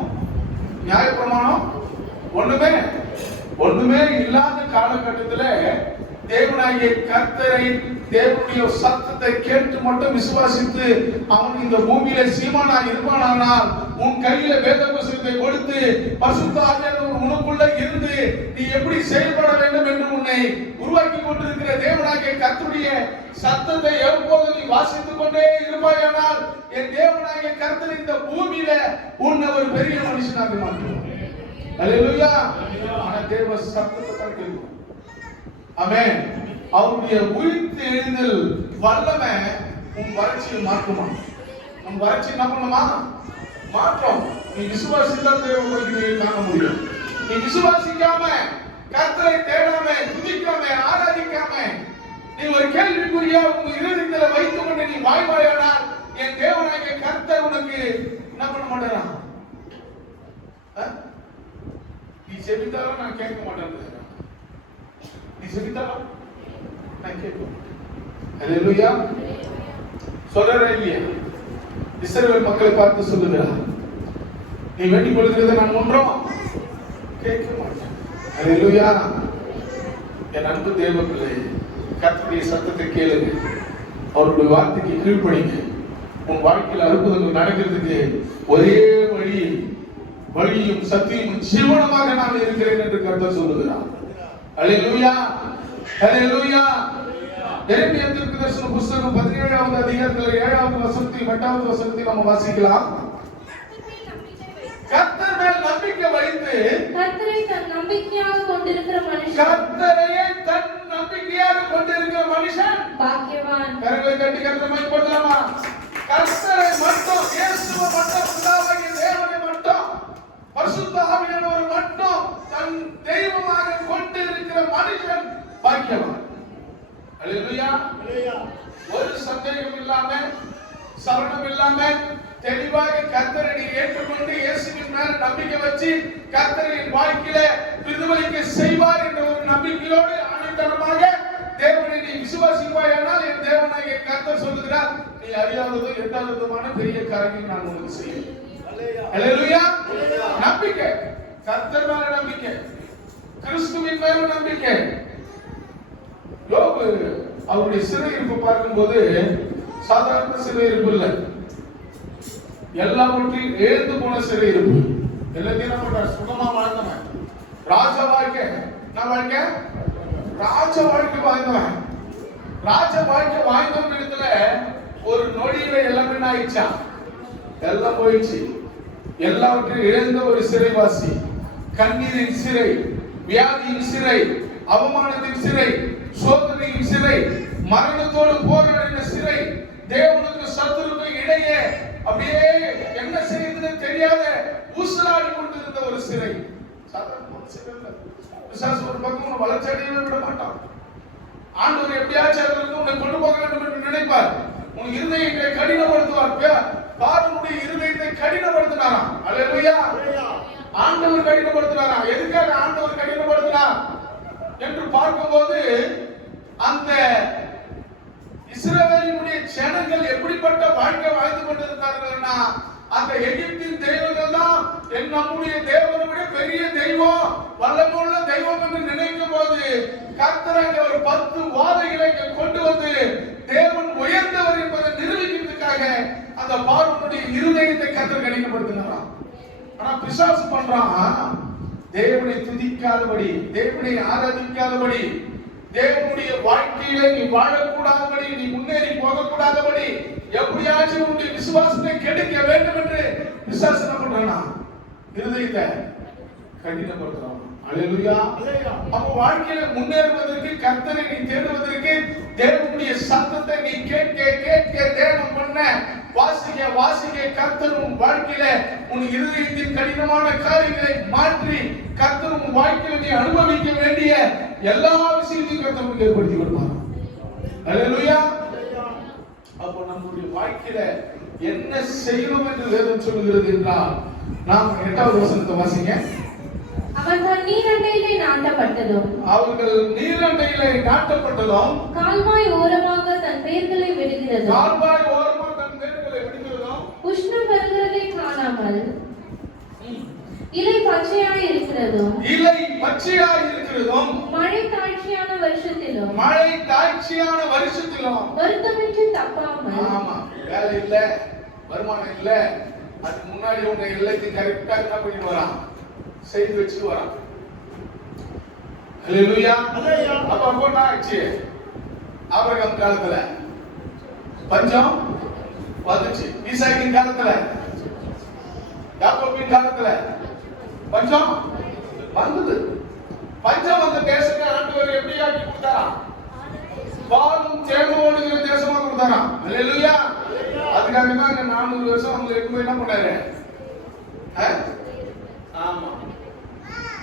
நியாயப்பிரமாணம் ஒண்ணுமே இல்லாத காலகட்டத்துல தேவனாகிய கர்த்தரை, தேவனுடைய சத்தத்தை கேட்டு மட்டும் விசுவாசித்து அவன் இந்த பூமியில சீமானா இருப்பானால், உன் கையில வேத புத்தகத்தை கொடுத்து பரிசுத்த ஆவியானவர் உனக்குள்ள இருந்து நீ எப்படி செயல்பட வேண்டும் என்று உன்னை உருவாக்கி கொண்டிருக்கிற தேவனாகிய கர்த்தருடைய சத்தத்தை எப்போது நீ வாசித்துக் கொண்டே இருப்பாயானால், என் தேவனாகிய கர்த்தர் இந்த பூமியில உன்னை ஒரு பெரிய மனுஷனாக மாற்றுவார். அல்லேலூயா. ஆனா தேவ சத்தத்தை தான் கேட்கும். ஆமென். அவருடைய உயிர்த்து எழுந்தல் வல்லமை உன் வறட்சியை மாற்றுமா? உன் வறட்சி என்ன பண்ணுமா? மாற்றம். நீ விசுவாசித்தா தேவனை காண முடியும். நீ விசுவாசிக்காம, கர்த்தரை தேடாம, துதிக்காம, ஆராதிக்காம, நீ ஒரு கேள்விக்குறியா உன் இருதயத்துல வைத்துக் கொண்டு நீ வாய்வாயானால், என் தேவனாகிய கர்த்தர் உனக்கு என்ன பண்ண மாட்டாரா? நீ செபித்தாலும் நான் கேட்க மாட்டேன். நீ செபித்தாலும் நான் கேட்க. அல்லேலூயா. சொல்றேன் இல்லையா? இஸ்ரவேல் மக்களை பார்த்து சொல்லுகிறார், நீ வேண்டிக் கொள்கிறதை நான் ஒன்றும் கேட்க மாட்டேன். அல்லேலூயா. என் அன்பு தேவ பிள்ளை, கர்த்தருடைய சத்தத்தை கேளுங்க, அவருடைய வார்த்தைக்கு கீழ்ப்படிங்க. உன் வாழ்க்கையில் அற்புதங்கள் நடக்கிறதுக்கு ஒரே வழி, வழியும் சத்தியமும் ஜீவனமாக நான் இருக்கிறேன் என்று கர்த்தர் சொல்லுகிறார். அல்லேலூயா, அல்லேலூயா. எரேமியா தீர்க்கதரிசன புத்தகம் 17வது அதிகாரத்தில் 7வது வசனத்தில் 8வது வசனத்தில் நாம் வாசிக்கலாம். கர்த்தர் மேல் நம்பிக்கை வைத்து கர்த்தரை தன் நம்பிக்கையாக கொண்டிருக்கிற மனுஷன் பாக்கியவான். கரங்களை தட்டி கர்த்தரை மகிமைப்படுத்தலாமா? கர்த்தரை மட்டும், இயேசுவை மட்டும், பிதாவாகிய தேவனை மட்டும், பரிசுத்த ஆவியானவரை மட்டும் தன் தெய்வமாக கொண்டிருக்கிற மனுஷன் பாக்கியவான். அல்லேலூயா. ஒரு சந்தேகம் இல்லாம, சரணம் இல்லாம, தெளிவாக கர்த்தரை நீ ஏற்றுக்கொண்டு இயேசுவின் மேல நம்பிக்கை வச்சு கர்த்தரின் வாழ்க்கையில விடுதலைக்கு செய்வார் என்ற ஒரு நம்பிக்கையோடு ஆணித்தனமாக தேவனை நீ விசுவாசிப்பாயானால் என் தேவனாகிய கர்த்தர் சொல்லுகிறார், நீ அறியாததும் எட்டாததுமான பெரிய காரியங்களை நான் உனக்கு செய்வேன். அல்லேலூயா. நம்பிக்கை, கர்த்தர் மேல நம்பிக்கை, கிறிஸ்துவின் மேல நம்பிக்கை. யோபு அவருடைய சிறையிருப்பு பார்க்கும்போது சாதாரண சிறையிருப்பு இல்லை, எல்லாவற்றையும் ஏந்து போன சிறையிருப்பு. எல்லாத்தையும் என்ன பண்ற, சுகமா வாழ்ந்தவன், ராஜ வாழ்க்கை, நான் வாழ்க்கை ராஜ வாழ்க்கை வாழ்ந்தவன். ராஜ வாழ்க்கை வாழ்ந்தவன் இடத்துல ஒரு நொடியில எல்லாமே ஆயிடுச்சா, எல்லாம் போயிடுச்சு. எல்லாவற்றையும் இழந்த ஒரு சிறைவாசி, கண்ணீரின் சிறை, வியாதியின் சிறை, அவமானத்தின் சிறை, சோதனையின் சிறை, மரணத்தோடு போராடின சிறை, தேவனுக்கு சத்துருக்கு இடையே அப்படியே என்ன செய்யறதுன்னு தெரியாத ஊசலாடி கொண்டிருந்த ஒரு சிறை. சாதாரண சிறை இல்ல. பிசாசு ஒரு பக்கம் உன்னை வளர்ச்சி அடையவே விட மாட்டான். ஆண்டவர் எப்படியாச்சும் அதுல இருந்து உன்னை கொண்டு போக வேண்டும் என்று நினைப்பார். உன் இருதயத்தை கடினப்படுத்துவார். பார்வனுடைய இருதயத்தை கடினப்படுத்தினாராம். அல்லேலூயா. ஆண்டவர் கடினப்படுத்தினாராம். எதுக்காக ஆண்டவர் கடினப்படுத்தினார் என்று பார்க்கும்போது, அந்த இஸ்ரவேலினுடைய ஜனங்கள் எப்படிப்பட்ட வாழ்க்கை வாழ்ந்து கொண்டிருந்தார்கள்னா, அந்த எகிப்தின் தெய்வங்கள் தான் நம்முடைய தேவனை விட பெரிய தெய்வம், வல்லமுள்ள தெய்வம் என்று நினைக்கும் போது கர்த்தர் அங்கே ஒரு 10 வாதைகளை கொண்டு வந்து தேவன் உயர்ந்தவர் என்பதை நிரூபிக்கிறதுக்காக அந்த பார்வனுடைய இருதயத்தை கர்த்தர் கடினப்படுத்தினாராம். ஆனா பிசாசு பண்றான், தேவனை துதிக்காதபடி, தேவனை ஆராதிக்காதபடி, தேவனுடைய வாழ்க்கையில நீ வாழக்கூடாதபடி, நீ முன்னேறி போகக்கூடாதபடி, எப்படியாச்சும் உன்னுடைய விசுவாசத்தை கெடுக்க வேண்டும் என்று பிசாசு என்ன பண்றானா, இருதயத்தை கடினப்படுத்துறான். அல்லேலூயா. அப்ப வாழ்க்கையில முன்னேறுவதற்கு, கர்த்தரை நீ தேடுவதற்கு, தேவனுடைய சத்தத்தை நீ கேட்க கேட்க, தேவன் பண்ண வாசிக்க வாசிக்க, கர்த்தர் உன் வாழ்க்கையில உன் இருதயத்தின் கடினமான காரியங்களை மாற்றி கர்த்தர் உன் வாழ்க்கையில நீ அனுபவிக்க வேண்டிய எல்லா விஷயத்தையும் கர்த்தர் ஏற்படுத்தி கொடுப்பார். அல்லேலூயா. அப்போ நம்முடைய வாழ்க்கையில என்ன செய்யணும் என்று வேதம் சொல்கிறது என்றால், நாம் 8வது வசனத்தை வாசிங்க. அவர்கள் நீரண்டையிலே நாட்டப்பட்டதும் கால்வாய் ஓரமாக தன் வேர்களை விடுகிறதும் உஷ்ணம் வருகிறதை காணாமல் இலை பச்சையாய் இருக்கிறதும் மழை தாழ்ச்சியான வருஷத்திலும் வருத்தமின்றி தப்பாமல். ஆமா, வேலை இல்ல, வருமானம் இல்ல, அதுக்கு முன்னாடி உங்க எல்லைக்கு கரெக்டா என்ன பண்ணிட்டு வரான், செய்து வச்சுட்டு வரான். அல்லேலூயா. அப்ப என்ன ஆச்சு, ஆபிரகாம் காலத்துல பஞ்சம் வந்துச்சு, ஈசாக்கின் காலத்துல, யாக்கோபின் காலத்துல பஞ்சம் வந்தது. பஞ்சம் வந்த தேசத்தை ஆண்டவர் எப்படி ஆக்கி கொடுத்தாராம், பாலும் தேனும் ஓடுகிற தேசமா கொடுத்தாராம். அல்லேலூயா. அதுக்காக தான் 400 வருஷம் அவங்க இருக்கும்போது என்ன பண்ணாரு, ஆமா,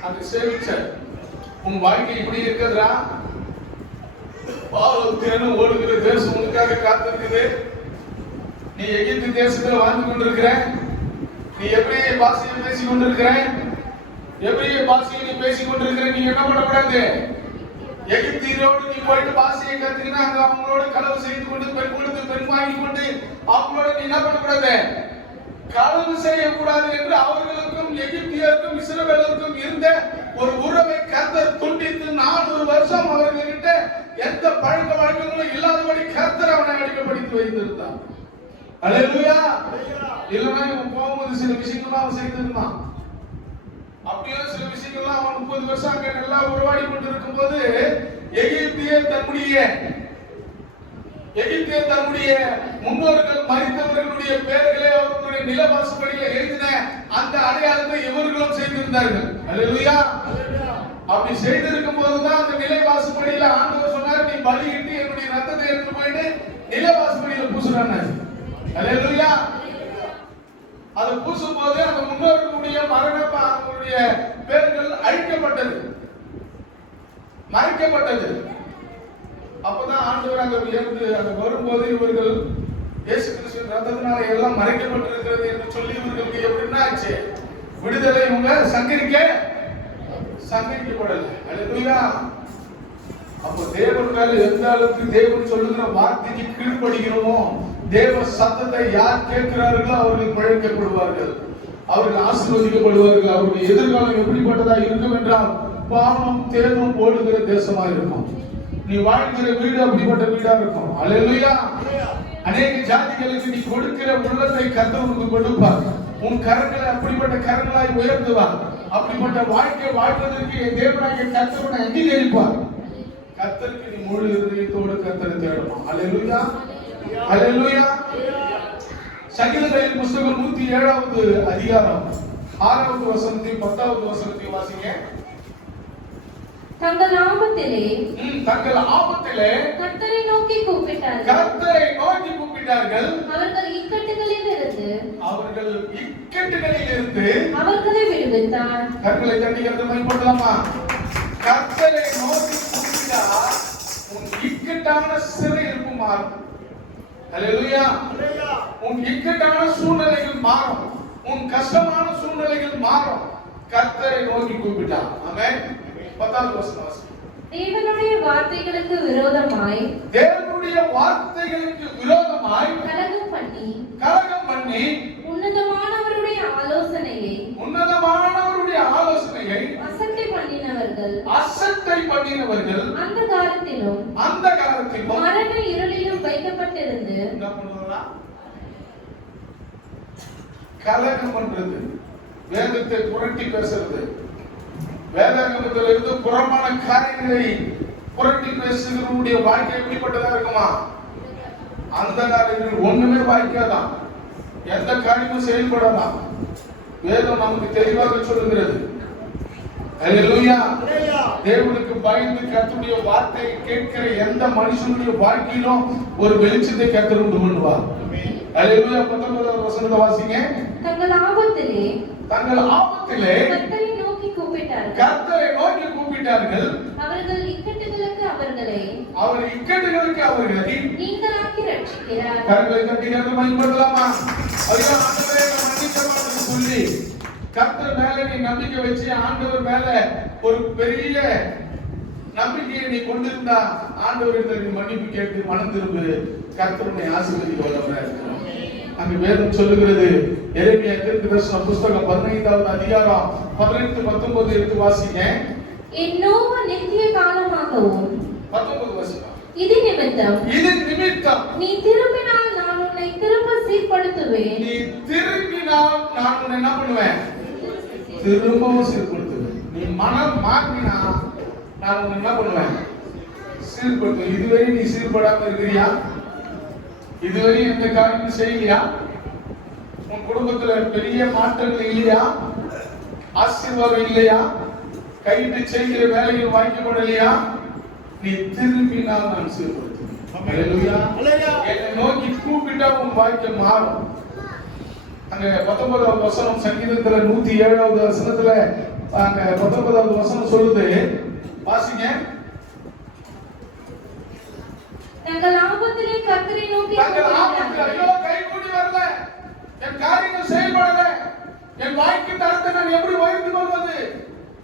அந்த சேவிச்சர். உன் வாழ்க்கை இப்படி இருக்குதுடா, பாலும் தேனும் ஓடுகிற தேசம் உனக்காக காத்திருக்குது. நீ எகிப்து தேசத்துல வாழ்ந்து கொண்டிருக்கிற, நீ எபிரேய பாஷையை பேசிக் கொண்டிருக்கிற, எபிரேய பாஷையை நீ பேசிக் கொண்டிருக்கிற, நீ என்ன பண்ணக்கூடாது, எகிப்தியரோடு நீ போயிட்டு பாஷையை கத்துக்கினா அங்க அவங்களோட களவு செய்து கொண்டு, பெண் கொடுத்து பெண் வாங்கி கொண்டு அவங்களோட நீ என்ன பண்ணக்கூடாது, களவு செய்யக்கூடாது என்று அவர்களுக்கும் எகிப்தியருக்கும் இஸ்ரவேலருக்கும் இருந்த ஒரு உறவை கர்த்தர் துண்டித்து 400 வருஷம் அவர்களிட்ட எந்த பழக்க வழக்கங்களும் இல்லாதபடி கர்த்தர் அவனை அடிமைப்படுத்தி வைத்திருந்தார். அல்லேலூயா. இல்லைன்னா இவன் போகும்போது சில விஷயங்கள்லாம் அவன் செய்திருந்தான். அப்படியே சில விஷயங்கள்லாம் அவன் 30 வருஷம் அங்க நல்லா உருவாடி கொண்டு இருக்கும்போது எகிப்தியர் தன்னுடைய முன்னோர்கள் மரித்தவர்களுடைய பெயர்களை அவர்களுடைய நிலவாசப்படியில எழுதின அந்த அடையாளத்தை இவர்களும் செய்திருந்தார்கள். அல்லேலூயா. அப்படி செய்திருக்கும் போதுதான் அந்த நிலவாசப்படியில ஆண்டவர் சொன்னார், நீ பலியிட்டு என்னுடைய ரத்தத்தை எடுத்து போயிட்டு நிலவாசப்படியில பூசுறாங்க. அல்லேலூயா. அது பூசும் போது அந்த முன்னோர்களுடைய அவங்களுடைய பேர்கள் அழிக்கப்பட்டது, மறைக்கப்பட்டது. அப்பதான் ஆண்டவர் அங்க உயர்ந்து அங்க வரும்போது இவர்கள் இயேசு கிறிஸ்துவின் ரத்தத்தினால எல்லாம் மறைக்கப்பட்டிருக்கிறது என்று சொல்லி இவர்களுக்கு எப்படின்னா ஆச்சு, விடுதலை இவங்க சங்கரிக்கப்படல. அல்லேலூயா. அப்ப தேவன் மேல எந்த அளவுக்கு தேவன் சொல்லுகிற வார்த்தைக்கு கீழ்ப்படுகிறோமோ, தேவ சத்தத்தை யார் கேட்கிறார்களோ அவர்கள் பிழைக்கப்படுவார்கள், அவர்கள் ஆசீர்வதிக்கப்படுவார்கள். அவருடைய எதிர்காலம் எப்படிப்பட்டதா இருக்கும் என்றால் பாவம் தேர்வும் ஓடுகிற தேசமா இருக்கும். நீ வாழ்கிற வீடு அப்படிப்பட்ட வீடா இருக்கும். அல்லேலூயா. அநேக ஜாதிகளுக்கு நீ கொடுக்கிற உள்ளத்தை கர்த்தர் உனக்கு கொடுப்பார். உன் கரங்களை அப்படிப்பட்ட கரங்களாய் உயர்த்துவார். அப்படிப்பட்ட வாழ்க்கை வாழ்வதற்கு தேவனாகிய கர்த்தர் உன்னை அங்கீகரிப்பார். கர்த்தருக்கு நீ முழு இதயத்தோடு கர்த்தரை தேடணும். அல்லேலூயா. அல்லேலூயா. சங்கீதங்களின் புத்தகம் 107வது அதிகாரம் 6வது வசனத்தையும் 10வது வசனத்தையும் வாசிங்க. தங்கள் ஆபத்திலே கர்த்தரை நோக்கி கூப்பிட்டார்கள். அவர்கள் இக்கட்டுகளில் இருந்து அவர்களை விடுவித்தார். கர்த்தரை தட்டி கர்த்தரை மகிமைப்படுத்தலாமா? கர்த்தரை நோக்கி கூப்பிட்டா உன் இக்கட்டான சிறை இருக்கும் மாறும். அல்லேலூயா. உன் இக்கட்டான சூழ்நிலைகள் மாறும், உன் கஷ்டமான சூழ்நிலைகள் மாறும். கர்த்தரை நோக்கி கூப்பிட்டா. ஆமென். 10வது வசனம். தேவனுடைய வார்த்தைகளுக்கு விரோதமாய் கலகம் பண்ணி உன்னதமானவருடைய ஆலோசனையை அசட்டை பண்ணினவர்கள் அந்த காலத்திலும் மரண இருளிலும் வைக்கப்பட்டிருந்து என்ன பண்ணுவாங்களா? கலகம் பண்றது, வேதத்தை புரட்டி பேசுறது, வேதாகமத்தில் இருந்து புறமான காரியங்களை புரட்டி பேசுகிறவனுடைய வாழ்க்கை எப்படிப்பட்டதா இருக்குமா? அந்த காரியங்கள் ஒண்ணுமே வாய்க்காதான், எந்த காரியமும் செயல்படலாம். வேதம் நமக்கு தெளிவாக சொல்லுகிறது. அல்லேலூயா. தேவனுக்கு பயந்து கர்த்தருடைய வார்த்தையை கேட்கிற எந்த மனுஷனுடைய வாழ்க்கையிலும் ஒரு வெளிச்சத்தை கர்த்தர் உண்டு பண்ணுவார். அல்லேலூயா. 19வது வசனத்தை வாசிங்க. தங்கள் ஆபத்திலே கர்த்தரை நோக்கி கூப்பிட்டார்கள். அவர்கள் இக்கட்டுகளுக்கு அவர்களை நீங்களாக்கி ரட்சிக்கிறார். கர்த்தரை தட்டி கர்த்தரை மகிமைப்படுத்தலாமா? ஐயா, ஆண்டவரே என்னை மன்னிக்கமான்னு சொல்லி கர்த்தர் மேல நீ நம்பிக்கை வச்சு ஆண்டவர் மேல ஒரு பெரிய நம்பிக்கையை நீ கொண்டிருந்தா ஆண்டவரிடத்தில் நீ மன்னிப்பு கேட்டு மனம் திரும்பு. கர்த்தர் உன்னை ஆசீர்வதிக்க வல்லவராக இருக்கிறார். அங்கு வேதம் சொல்லுகிறது, எரேமியா தீர்க்கதரிசன புத்தகம் 15வது அதிகாரம் 18 19 எடுத்து வாசிங்க. என்னோவ நித்திய காலமாகவும் 19 வாசிங்க. இது நிமித்தம் நீ திரும்பினால் நான் உன்னை திரும்ப சீர்படுத்துவேன். நீ திரும்பினால் நான் உன்னை என்ன பண்ணுவேன்? திரும்பவும் சீர்படுத்துவேன். நீ மனம் மாற்றினா நான் உன்னை என்ன பண்ணுவேன்? சீர்படுத்துவேன். இதுவரை நீ சீர்படாம இருக்கிறியா? இதுவரை எந்த காரியமும் செய்யலையா? உன் குடும்பத்துல பெரிய மாற்றங்கள் இல்லையா? ஆசீர்வாதம் இல்லையா? கையிட்டு செய்கிற வேலைகள் வாய்க்கப்படலையா? நீ திரும்பினால் நான் சீர்படுத்துவேன். அல்லேலூயா. என்னை நோக்கி கூப்பிட்டா உன் வாழ்க்கை மாறும். அங்க 19வது வசனம், சங்கீதத்துல 107வது வசனத்துல அங்க 19வது வசனம் சொல்லுது, வாசிங்க. தங்கள் ஆபத்திலே கர்த்தரை நோக்கி ஐயோ கைகூடி வரல, என் காரியங்கள் செயல்படல, என் வாழ்க்கை தரத்தை நான் எப்படி உயர்த்தி கொள்வது?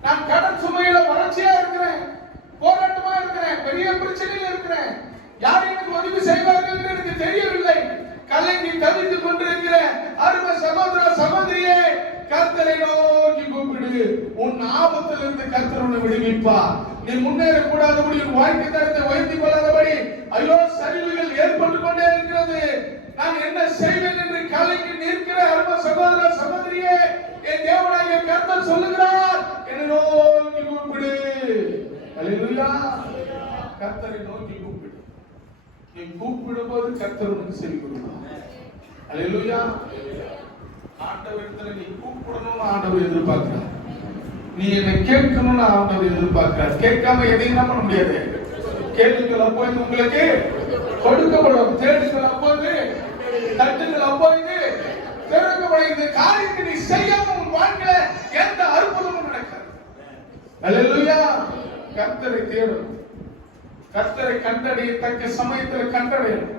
நான் கடன் சுமையில வறட்சியா இருக்கிறேன், போராட்டமா இருக்கிறேன், பெரிய பிரச்சனையில இருக்கிறேன், யார் எனக்கு உதவி செய்வார்கள் என்று எனக்கு தெரியவில்லை. கலங்கி தவித்துக் கொண்டிருக்கிற அருமை சகோதர சகோதரியே, கர்த்தரை நோக்கி கூப்பிடு. உன் ஆபத்திலிருந்து கர்த்தர் உன்னை விடுவிப்பார். நீ முன்னேற கூடாதபடி, உன் வாழ்க்கை தரத்தை உயர்த்தி கொள்ளாதபடி ஐயோ சரிவுகள் ஏற்பட்டு கொண்டே இருக்கிறது, நான் என்ன செய்வேன் என்று கலங்கி நிற்கிற அருமை சகோதர சகோதரியே, என் தேவனாகிய கர்த்தர் சொல்லுகிறார், என்னை நோக்கி கூப்பிடு. அல்லேலூயா. கர்த்தரை நோக்கி கூப்பிடு. நீ கூப்பிடும்போது கர்த்தர் உனக்கு செவி கொடுப்பார். அல்லேலூயா. ஆண்டவரிடத்துல நீ கூப்பிடணும்னு ஆண்டவர் எதிர்பார்க்கிறார். நீ என்னை கேட்கணும்னு ஆண்டவர் எதிர்பார்க்கிறார். கேட்காம எதையும் பண்ண முடியாது. கேளுங்கள் அப்போது உங்களுக்கு கொடுக்கப்படும், தேடுங்கள் அப்போது தட்டுங்கள் அப்போது திறக்கப்படும். இந்த காரியத்தை நீ செய்யாம உன் வாழ்க்கையில எந்த அற்புதமும் நடக்காது. அல்லேலூயா. கர்த்தரை தேடும், கர்த்தரை கண்டடையத்தக்க சமயத்தில் கண்டடையணும்.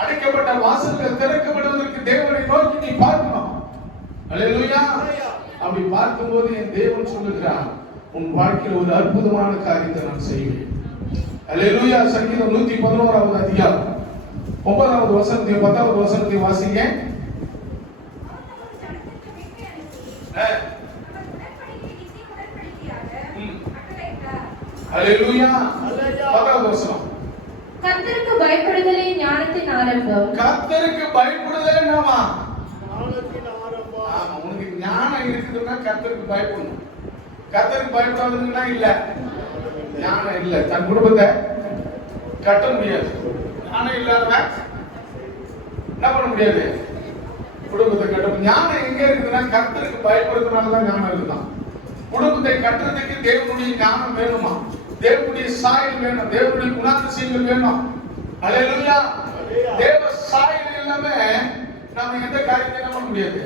அடைக்கப்பட்ட வாசல்கள் திறக்கப்படுவதற்கு தேவனை நோக்கி நீ பார்க்கணும். அல்லேலூயா. அப்படி பார்க்கும்போது என் தேவன் சொல்லுகிறார், உன் வாழ்க்கையில் ஒரு அற்புதமான காரியத்தை நான் செய்வேன். அல்லேலூயா. சங்கீதம் 111வது அதிகாரம் 9வது வசனத்தையும் 10வது வசனத்தையும் வாசிங்க. அல்லேலூயா. 10வது வசனம். கர்த்தருக்கு பயப்படுதலே ஞானத்தின் ஆரம்பம். கர்த்தருக்கு பயப்படுதலே நாமா ஞானத்தின் ஆரம்பம். ஆமா, உனக்கு ஞானம் இருக்குதுன்னா கர்த்தருக்கு பயப்படணும். கர்த்தருக்கு பயப்படாதுன்னா இல்ல, ஞானம் இல்ல. தன் குடும்பத்தை கட்ட முடியாது. ஞானம் இல்லாதவன் என்ன பண்ண முடியாது? குடும்பத்தை கட்ட. ஞானம் எங்க இருக்குதுன்னா கர்த்தருக்கு பயப்படுறதுனாலதான் ஞானம் இருக்குதான். குடும்பத்தை கட்டுறதுக்கு தேவனுடைய ஞானம் வேணுமா? தேவனுடைய சாயல் வேணும், தேவனுடைய குணாதிசயங்கள் வேணும். அல்லேலூயா. தேவ சாயல் இல்லாம நாம எந்த காரியத்தை என்ன பண்ண முடியாது,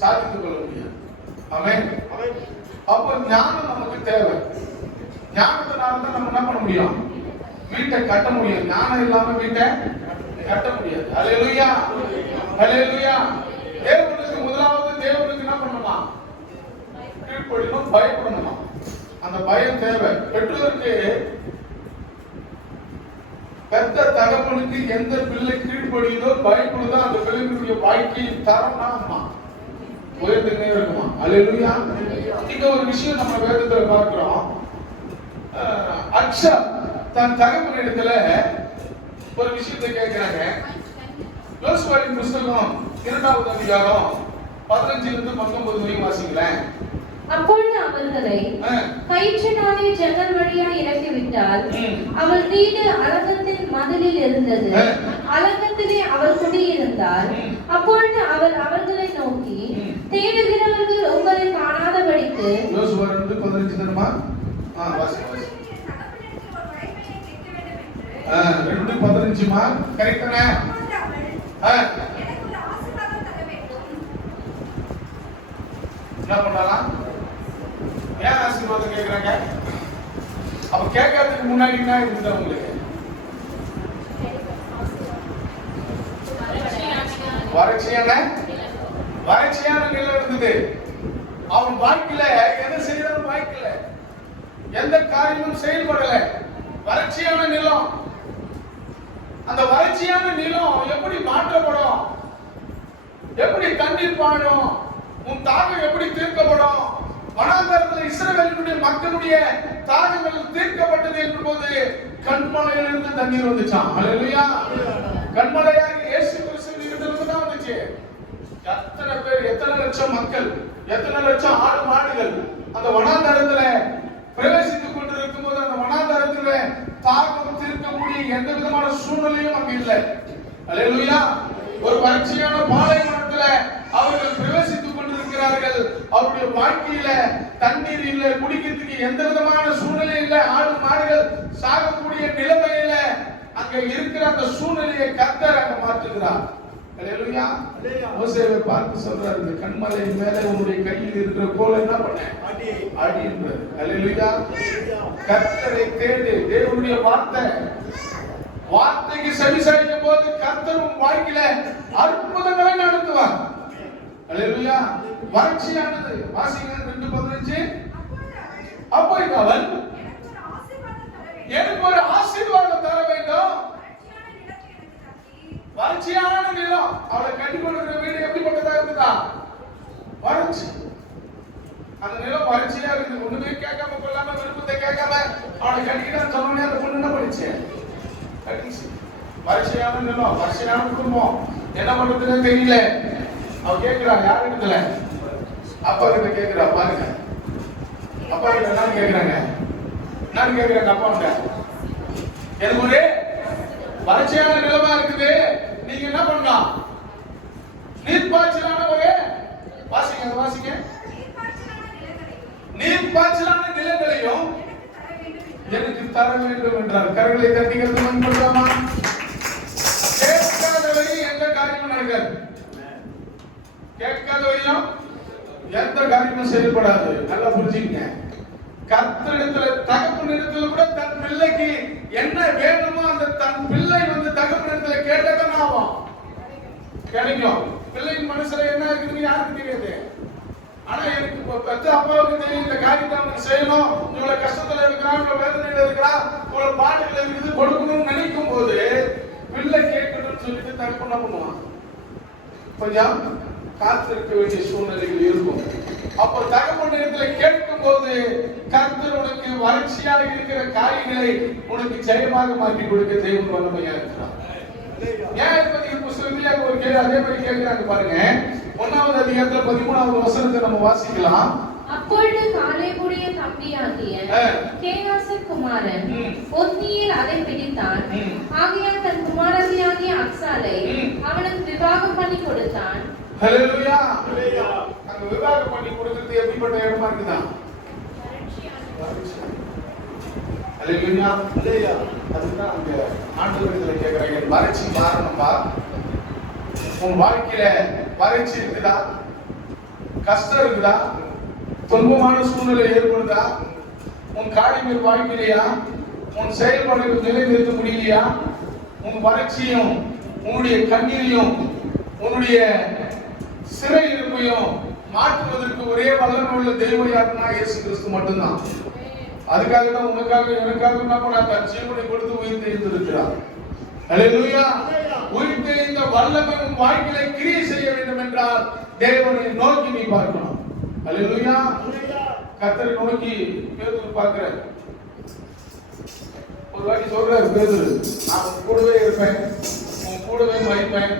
சாதித்துக் கொள்ள முடியாது. ஆமென். அப்போ ஞானம் நமக்கு தேவை. ஞானத்தினால தான் நம்ம என்ன பண்ண முடியும்? வீட்டை கட்ட முடியும். ஞானம் இல்லாம வீட்டை கட்ட முடியாது. அல்லேலூயா. அல்லேலூயா. தேவனுக்கு முதலாவது தேவனுக்கு என்ன பண்ணணுமா? கீழ்ப்படியணும், பயப்படணுமா? அந்த பயம் தேவை. பெற்றோருக்கு, பெத்த தகப்பனுக்கு எந்த பிள்ளை கீழ்ப்படியுதோ பயப்படுதோ அந்த பிள்ளைகளுடைய வாழ்க்கையின் தரம்னா அம்மா உயர்ந்துட்டே இருக்குமா? அல்லேலூயா. இந்த ஒரு விஷயம் நம்ம வேதத்துல பார்க்கிறோம். அக்ஷா தன் தகப்பனிடத்துல ஒரு விஷயத்தை கேட்கிறாங்க. யோசுவாவின் புஸ்தகம் 2வது அதிகாரம் 15லிருந்து 19 வரைக்கும் வாசிங்களேன். அப்பொழுது அவர்களை கயிற்றினாலே ஜன்னல் வழியா இறக்கி விட்டார். அவள் வீடு அலங்கத்தின் மதிலில் இருந்தது. அலங்கத்திலே அவர் குடியிருந்தார். அப்பொழுது அவர் அவர்களை நோக்கி, தேடுகிறவர்கள் உங்களை காணாதபடிக்கு. யோசுவா 2:15 தானமா? வாசி வாசி. 2:15மா? கரெக்ட்டானே? என்ன பண்ணலாம்? ஏன் ஆசீர்வாதம் கேட்கறாங்க? அப்ப கேட்கறதுக்கு முன்னாடி என்ன இருந்தது உங்களுக்கு? வறட்சியான நிலை இருந்தது. அவன் வாழ்க்கையில எந்த செய்யணும், வாழ்க்கையில எந்த காரியமும் செயல்படல. வறட்சியான நிலம். அந்த வறட்சியான நிலம் எப்படி மாற்றப்படும்? எப்படி தண்ணீர் பாடும்? உன் தாகம் எப்படி தீர்க்கப்படும்? வனாந்தரத்தில் இஸ்ரவேலினுடைய மக்களுடைய தாகங்கள் தீர்க்கப்பட்டது என்பது கண்மலையிலிருந்து தண்ணீர் வந்துச்சாம். அல்லேலூயா. கண்மலையாக இயேசு கிறிஸ்துவிலிருந்து தான் வந்துச்சு. எத்தனை பேர், எத்தனை லட்சம் மக்கள், எத்தனை லட்சம் ஆடு மாடுகள் அந்த வனாந்தரத்துல பிரவேசித்துக் கொண்டிருக்கும் போது அந்த வனாந்தரத்துல தாகம் தீர்க்கக்கூடிய எந்த விதமான சூழ்நிலையும் அங்க இல்லை. அல்லேலூயா. ஒரு வறட்சியான பாலைவனத்துல அவர்கள் பிரவேசித்துக் கொண்டிருக்கிறார்கள். அவருடைய வாழ்க்கையில தண்ணீர் இல்லை, குடிக்கிறதுக்கு எந்த விதமான சூழ்நிலை இல்லை. ஆடு மாடுகள் சாகக்கூடிய நிலைமையில அங்க இருக்கிற அந்த சூழ்நிலையை கர்த்தர் அங்க மாற்றுகிறார். அல்லேலூயா. மோசேவை பார்த்து சொல்றாரு, இந்த கண்மலை மேலே உன்னுடைய கையில் இருக்கிற கோலை என்ன பண்ண? அடி என்றார். அல்லேலூயா. கர்த்தரை தேடு. தேவனுடைய வார்த்தைக்கு செவிசாய்க்கும் போது கர்த்தர் உன் வாழ்க்கையில அற்புதங்களை நடத்துவார். அல்லேலூயா. வறட்சியானது. வாசிங்க 2:15. அப்பொழுது அவன் எனக்கு ஒரு ஆசீர்வாதம் தர வேண்டும். வறட்சியான நிலம். அவளை கட்டி கொடுக்கிற வீடு எப்படிப்பட்டதா இருக்குதா? வறட்சி. அந்த நிலம் வறட்சியா இருக்குது. ஒண்ணுமே கேட்காம கொள்ளாம விருப்பத்தை கேட்காம அவளை கட்டிக்கிட்டான்னு சொன்னோடனே அந்த பொண்ணு என்ன பண்ணிச்சு? கட்டிச்சு. வறட்சியான நிலம், வறட்சியான குடும்பம். என்ன பண்றதுன்னு தெரியல. அவ கேக்குறா, யார் இடத்துல? அப்பா கிட்ட கேக்குறா. பாருங்க, அப்பா கிட்ட என்ன கேக்குறாங்க? என்ன கேக்குறாங்க அப்பா கிட்ட? எனக்கு ஒரு வறட்சியான நிலமா இருக்குது, நீங்க என்ன பண்ணலாம்? நீர்ப்பாய்ச்சலான ஒரு வாசிங்க நீர்ப்பாய்ச்சலான நிலங்களையும் எனக்கு தர வேண்டும் என்றார். கரங்களை தட்டிக்கிறது மண்படுத்தாமா? கேட்காத வரை எந்த காரியமும் நடக்காது. கேட்காத வரையும் எந்த காரியமும் செயல்படாது. நல்லா புரிஞ்சுக்கங்க. கர்த்தரிடத்துல தகப்பனிடத்துல கூட தன் பிள்ளைக்கு என்ன வேணுமோ அந்த தன் பிள்ளை வந்து தகப்பனிடத்துல கேட்டதான் ஆகும், கிடைக்கும். பிள்ளையின் மனசுல என்ன இருக்குன்னு யாருக்கு தெரியாது. ஆனா எனக்கு பெற்ற அப்பாவுக்கு தெரியும், இந்த காரியத்தை அவனுக்கு செய்யணும், இவ்வளவு கஷ்டத்துல இருக்கிறான், இவ்வளவு வேதனையில இருக்கிறான், இவ்வளவு பாடுகள் இருக்குது, கொடுக்கணும்னு நினைக்கும் போது பிள்ளை கேட்கணும்னு சொல்லிட்டு தகப்பன் என்ன பண்ணுவான்? கொஞ்சம் காத்திருக்க வேண்டிய சூழ்நிலைகள் இருக்கும். அப்போ தகப்பன் இடத்துல கேட்கும் போது கர்த்தர் உனக்கு வறட்சியாக இருக்கிற காரியங்களை உனக்கு ஜெயமாக மாற்றி கொடுக்க தெய்வம் வல்லமையா இருக்கிறார். நியாயாதிபதிகள் புத்தகத்திலே ஒரு கேள்வி அதே மாதிரி கேட்கிறாங்க பாருங்க. 1வது அதிகாரத்துல 13வது வசனத்தை நம்ம வாசிக்கலாம். அப்பொழுது காலேபுடைய தம்பியாகிய கேயாசின் குமாரன் ஒத்னியேல் அதை பிடித்தான். ஆகையால் தன் குமாரத்தியாகிய அக்சாலை அவனுக்கு விவாகம் பண்ணி கொடுத்தான். ஹல்லேலூயா. அங்க விவாகம் பண்ணி கொடுக்கிறது எப்படிப்பட்ட இடமா இருக்குதா? ஹல்லேலூயா. அதுதான் அங்க ஆண்டவரிடத்துல கேக்குறாங்க, வறட்சி மாறணும்பா. உன் வாழ்க்கையில வறட்சி இருக்குதா? கஷ்டம் இருக்குதா? துன்பமான சூழ்நிலை ஏற்படுதா? உன் காரியங்கள் வாழ்க்கையிலையா? உன் செயல்பாடுகள் நிலைநிறுத்த முடியலையா? உன் வறட்சியும் உன்னுடைய கண்ணீரையும் உன்னுடைய சிறை இருப்பையும் மாற்றுவதற்கு ஒரே வல்லமை உள்ள தெய்வம் யாருன்னா இயேசு கிறிஸ்து மட்டும்தான். அதுக்காக தான் உனக்காக எனக்காக என்ன பண்ணா தன் ஜீவனை கொடுத்து உயிர் தெழுந்திருக்கிறார். ஹல்லேலூயா. உயிர் தெழுந்த வல்லமை உன் வாழ்க்கையில கிரியை செய்ய வேண்டும் என்றால் தேவனை நோக்கி நீ பார்க்கணும். ஹல்லேலூயா. கர்த்தரை நோக்கி பேதுரு பார்க்கிறார். ஒரு வாட்டி சொல்றாரு பேதுரு, நான் உன் கூடவே இருப்பேன், உன் கூடவே மரிப்பேன்,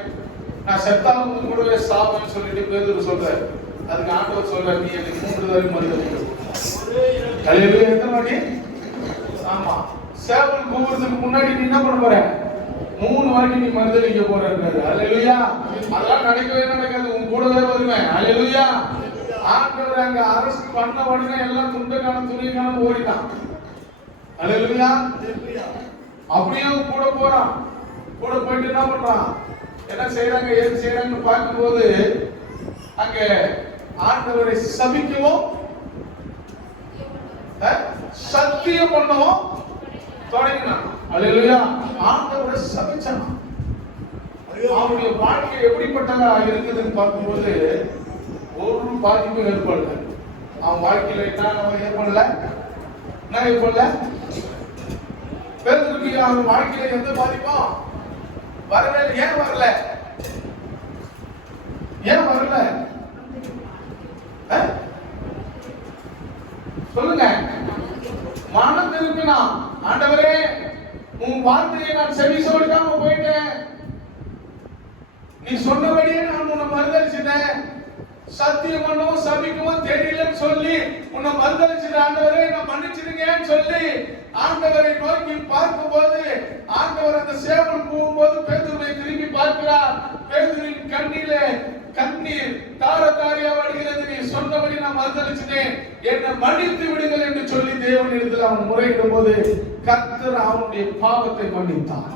நான் செத்தாலும் உன் கூடவே சாவேன்னு சொல்லிட்டு பேதுரு சொல்றாரு. அதுக்கு ஆண்டவர் சொல்றாரு, நீ எனக்கு 3 தடவை மறுதலிக்கணும். ஹல்லேலூயா. எத்தனை வாட்டி? ஆமா, சேவல் கூவுறதுக்கு முன்னாடி நீ என்ன பண்ண போற? 3 வாட்டி நீ மறுதலிக்க போறாரு. ஹல்லேலூயா. அதெல்லாம் நடக்கவே நடக்காது, உன் கூடவே வருவேன். ஹல்லேலூயா. ஆண்டவர் அங்க அரசு பண்ண உடனே எல்லாம் துண்டக்கான துணிக்கான ஓடிட்டான். ஹல்லேலூயா. அப்படியே கூட போறான். கூட போயிட்டு என்ன பண்றான்? என்ன செய்யறாங்க ஏது செய்யறாங்கன்னு பார்க்கும்போது அங்க ஆண்டவரை சபிக்கவும் சத்தியம் பண்ணவும் தொடங்கினான். ஹல்லேலூயா. ஆண்டவரை சபிச்சான். அவனுடைய வாழ்க்கை எப்படிப்பட்டதா இருக்குதுன்னு பார்க்கும்போது ஒரு பாதிப்பும் ஏற்படல. அவன் வாழ்க்கையில என்ன ஏற்படல? என்ன ஏற்படல? பேதுருக்கு அவன் வாழ்க்கையில எந்த பாதிப்பும் வரவே இல்லை. ஏன் வரல? ஏன் வரல? சொல்லுங்க. மனம் திரும்பினா, ஆண்டவரே உன் வார்த்தையை நான் செவி கொடுக்காம போயிட்டேன், நீ சொன்னபடியே நான் உன்னை மறுதலிச்சிட்டேன், சத்தியம் பண்ணவும் சபிக்கவும் தெரியலன்னு சொல்லி உன்னை மறுதலிச்சிட்ட ஆண்டவரே நான் மன்னிச்சிருங்கன்னு சொல்லி ஆண்டவரை நோக்கி பார்க்கும்போது ஆண்டவர் அந்த சேவல் போகும்போது பேதுருவை திரும்பி பார்க்கிறார். பேதுருவின் கண்ணிலே கண்ணீர் தார தாரியா வடிகிறது. நீ சொன்னபடி நான் மறுதலிச்சிட்டேன், என்னை மன்னித்து விடுங்கள் என்று சொல்லி தேவனிடத்தில் அவன் முறையிடும் போது கர்த்தர் அவனுடைய பாவத்தை மன்னித்தார்,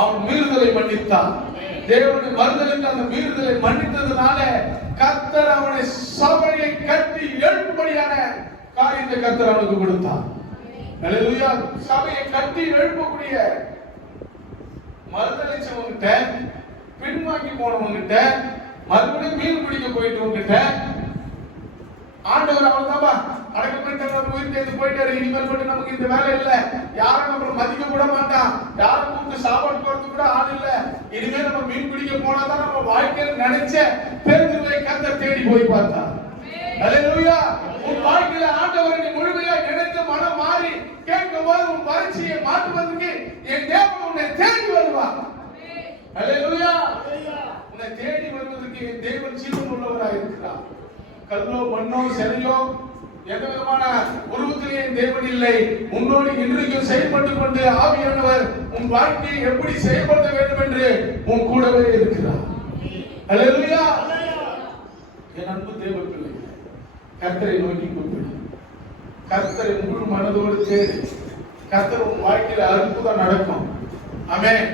அவன் மீறுதலை மன்னித்தார். தேவனை மறுதலித்து அந்த மீறுதலை மன்னித்ததுனால கர்த்தர் அவனை சபையை கட்டி எழுப்பும்படியான காரியத்தை கர்த்தர் அவனுக்கு கொடுத்தார். ஹல்லேலூயா. சபையை கட்டி எழுப்பக்கூடிய மறுதலிச்சவங்கிட்ட, பின்வாங்கி போனவங்கிட்ட, மறுபடியும் மீன் பிடிக்க போயிட்டவங்கிட்ட ஆண்டவர் அவர்தான்பா அடக்கப்பட்ட உயிர் தேர்ந்து போயிட்டாரு, இனிமேல் மட்டும் நமக்கு இந்த வேலை இல்லை, யாரும் நம்மளை மதிக்க கூட மாட்டான், யாரும் கூப்பிட்டு சாப்பாடு போறது கூட ஆள் இல்லை, இனிமேல் நம்ம மீன் பிடிக்க போனாதான் நம்ம வாழ்க்கையில நினைச்ச பேதுருவை கர்த்தர் தேடி போய் பார்த்தார். ஹல்லேலூயா. உன் வாழ்க்கையில ஆண்டவரை நீ முழுமையா நினைத்து மனம் மாறி கேட்கும் போது உன் வறட்சியை மாற்றுவதற்கு என் தேவன் உன்னை தேடி வருவார். ஹல்லேலூயா. உன்னை தேடி வருவதற்கு என் தேவன் ஜீவன் உள்ளவராய் இருக்கிறார். கல்லோ மண்ணோ சிலையோ எந்த விதமான உருவத்திலே என் தேவன் இல்லை. உன்னோடு இன்றைக்கும் செயல்பட்டு கொண்டு ஆவியானவர் உன் வாழ்க்கையை எப்படி செயல்படுத்த வேண்டும் என்று உன் கூடவே இருக்கிறார். அல்லேலூயா. என் அன்பு தேவ பிள்ளைகளே, கர்த்தரை நோக்கி கூப்பிடு. கர்த்தரை முழு மனதோடு தேடு. கர்த்தர் உன் வாழ்க்கையில அற்புதம் நடக்கும். ஆமென்.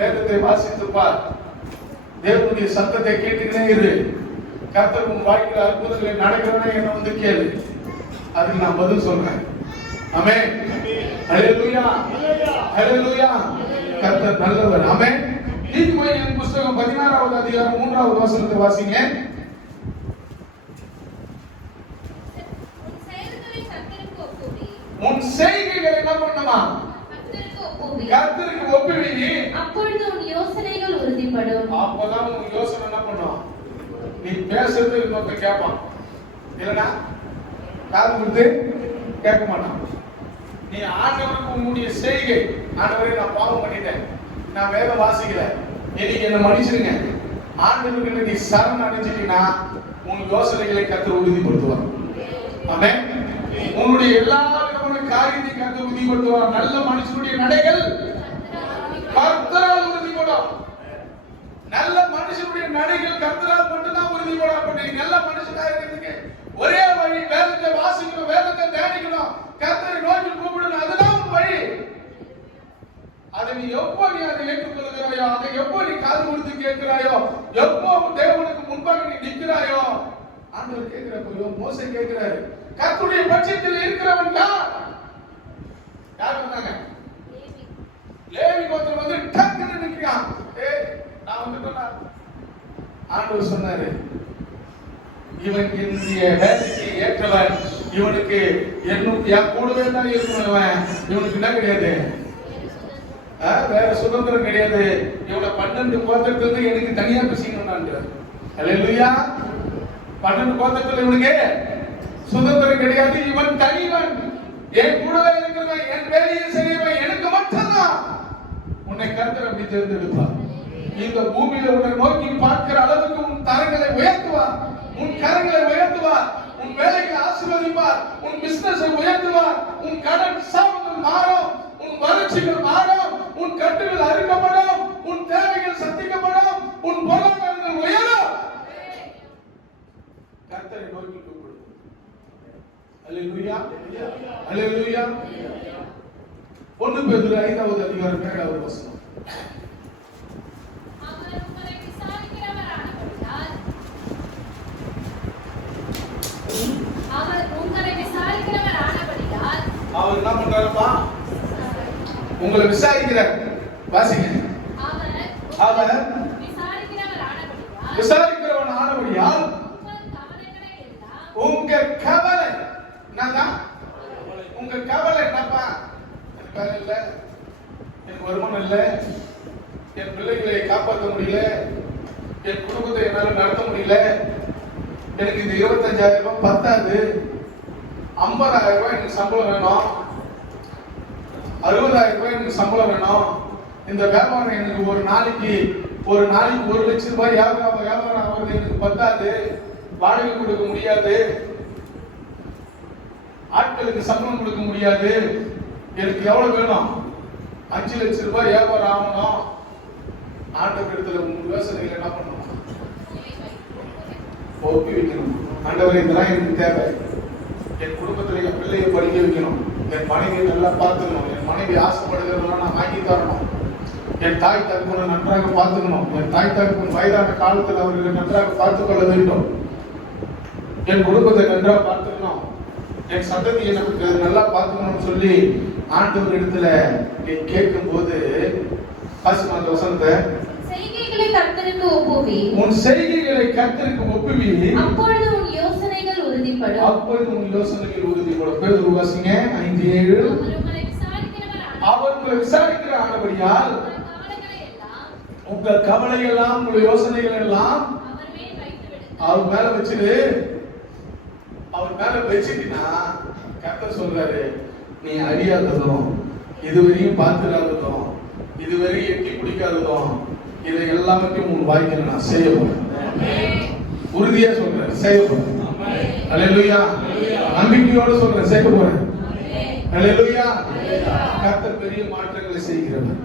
வேதத்தை வாசித்து பார். தேவனுடைய சத்தத்தை கேட்டுக்கிட்டே இரு. கர்த்தர் உன் வாழ்க்கையில அற்புதங்களை நடக்கிறவனே என்ன வந்து கேளு. அதுக்கு நான் பதில் சொல்றேன். ஆமென். ஹல்லேலூயா. ஹல்லேலூயா. கர்த்தர் நல்லவர். ஆமென். நீதிமொழியின் புத்தகம் 16வது அதிகாரம் 3வது வசனத்தை வாசிங்க. உன் செய்கைகளை என்ன பண்ணுமா? கர்த்தருக்கு ஒப்புவி. அப்பொழுது உன் யோசனைகள் உறுதிப்படும். அப்பதான் உன் யோசனை என்ன பண்ணும்? நீ பேசுறது இன்னொருத்தன் கேட்பான். இல்லைன்னா காது கொடுத்து கேட்க மாட்டான். நீ ஆண்டவருக்கு உன்னுடைய செய்கை, ஆண்டவரே நான் பாவம் பண்ணிட்டேன், நான் வேதம் வாசிக்கல, இன்னைக்கு என்ன மன்னிச்சிருங்க, ஆண்டவருக்கு நீ சரண் அடைஞ்சிட்டீங்கன்னா உன் யோசனைகளை கர்த்தர் உறுதிப்படுத்துவார். ஆமென். உன்னுடைய எல்லா விதமான காரியத்தையும் கர்த்தர் உறுதிப்படுத்துவார். நல்ல மனுஷனுடைய நடைகள் கர்த்தரால் உறுதிப்படும். நல்ல மனுஷனுடைய நடைகள் கர்த்தரால் மட்டும்தான் உறுதிப்படும். அப்படி நல்ல மனுஷனாக இருக்கிறதுக்கு ஒரே வழி வேதத்தை வாசிக்கணும், வேதத்தை தியானிக்கணும், கர்த்தரை நோக்கி கூப்பிடணும். அதுதான் உன் வழி. அதை நீ எப்போ நீ அதை ஏற்றுக்கொள்கிறாயோ, அதை எப்போ நீ காது கொடுத்து கேட்கிறாயோ, எப்போ தேவனுக்கு முன்பாக நீ நிற்கிறாயோ, ஆண்டவர் கேட்கிறப்போ மோசே கேட்கிறாரு, கர்த்தருடைய பட்சத்தில் இருக்கிறவன் யார்? யார் வந்தாங்க? லேவி கோத்திரம் வந்து டக்குன்னு நிற்கிறான். நான் வந்துட்டேன். ஆண்டவர் சொன்னாரு, இவன் என்னுடைய வேலைக்கு ஏற்றவன், இவனுக்கு என் கூடவே தான் இருக்கணும். இவனுக்கு என்ன கிடையாது, வேற சுதந்திரம் கிடையாது. இவனை 12 கோத்திரத்துல எனக்கு தனியா பேசிக்கணும். அல்லேலூயா. 12 கோத்திரத்துல இவனுக்கு சுதந்திரம் கிடையாது. இவன் தனிவன், என் கூடவே இருக்கிறவன், என் வேலையை செய்யவன், எனக்கு மட்டும்தான். உன்னை கர்த்தர் அப்படி தேர்ந்தெடுப்பார். இந்த பூமியில உன்னை நோக்கி பார்க்கிற அளவுக்கு உன் தரங்களை உயர்த்துவார், உன் கரங்களை உயர்த்துவார், உன் வேலைகளை ஆசீர்வதிப்பார், உன் பிசினஸை உயர்த்துவார், உன் கடன் சாபங்கள் மாறும், உன் வறட்சிகள் மாறும், உன் கட்டுகள் அறுக்கப்படும், உன் தேவைகள் சந்திக்கப்படும், உன் பொருளாதாரங்கள் உயரும். கர்த்தரை நோக்கி கூப்பிடு. அல்லேலூயா. அல்லேலூயா. 1 பேதுரு 5வது அதிகாரம் 7வது வசனம். அவர் என்ன பண்றாருப்பா? உங்களை விசாரிக்கிறார். வாசிங்க. அவர் விசாரிக்கிறவன் ஆனபடியால் உங்க கவலை என்னதான்? உங்க கவலை என்னப்பா? எனக்கு வேலை இல்லை, எனக்கு வருமானம் இல்லை, என் பிள்ளைகளை காப்பாற்ற முடியல, என் குடும்பத்தை என்னால நடத்த முடியல, எனக்கு இந்த 25,000 ரூபாய் பத்தாது, 50,000 ரூபாய் எனக்கு சம்பளம் வேணும், 60,000 ரூபாய் எனக்கு சம்பளம் வேணும், இந்த வியாபாரம் எனக்கு ஒரு நாளைக்கு 1 லட்சம் ரூபாய் வியாபாரம் ஆகுது, எனக்கு பத்தாது, வாடகை கொடுக்க முடியாது, ஆட்களுக்கு சம்பளம் கொடுக்க முடியாது, எனக்கு எவ்வளவு வேணும்? 5 லட்சம் ரூபாய் வியாபாரம் ஆகணும். ஆண்டவர் இடத்துல உங்க யோசனைகள் என்ன பண்ணணும்? ஒப்பி வைக்கணும். ஆண்டவரே, இதெல்லாம் எனக்கு தேவை. என் குடும்பத்துல என் பிள்ளையை படிக்க வைக்கணும், என் மனைவியை நல்லா பார்த்துக்கணும், என் மனைவி ஆசைப்படுகிறதெல்லாம் நான் வாங்கி தரணும், என் தாய் தகப்பனை நன்றாக பார்த்துக்கணும், என் தாய் தகப்பன் வயதான காலத்தில் அவர்களை நன்றாக பார்த்துக் கொள்ள வேண்டும், என் குடும்பத்தை நன்றாக பார்த்துக்கணும், என் சந்ததியை நமக்கு நல்லா பார்த்துக்கணும்னு சொல்லி ஆண்டவர் இடத்துல நீ கேட்கும் போது அந்த வசனத்தை, செய்கைகளை கர்த்தருக்கு ஒப்புவி, உன் செய்கைகளை கர்த்தருக்கு ஒப்புவி, அப்பொழுது உன் யோசனைகள் உறுதிப்படும். அப்பொழுது உன் யோசனைகள் உறுதிப்படும். பேதுரு வாசிங்க 5:7. அவர் உங்களை விசாரிக்கிற ஆனபடியால் உங்க கவலை எல்லாம், உங்க யோசனைகள் எல்லாம் அவர் மேல வச்சிடு. அவர் மேல வச்சிட்டீங்கன்னா கர்த்தர் சொல்றாரு, நீ அறியாததும், இதுவரையும் பார்த்துடாததும், இதுவரையும் எட்டி பிடிக்காததும், இதை எல்லாத்தையும் உன் வாழ்க்கையில நான் செய்ய போறேன். உறுதியா சொல்றேன், செய்ய போறேன். அல்லேலூயா. நம்பிக்கையோடு சொல்றேன், செய்ய போறேன். அல்லேலூயா. கர்த்தர் பெரிய மாற்றங்களை செய்கிறவர்,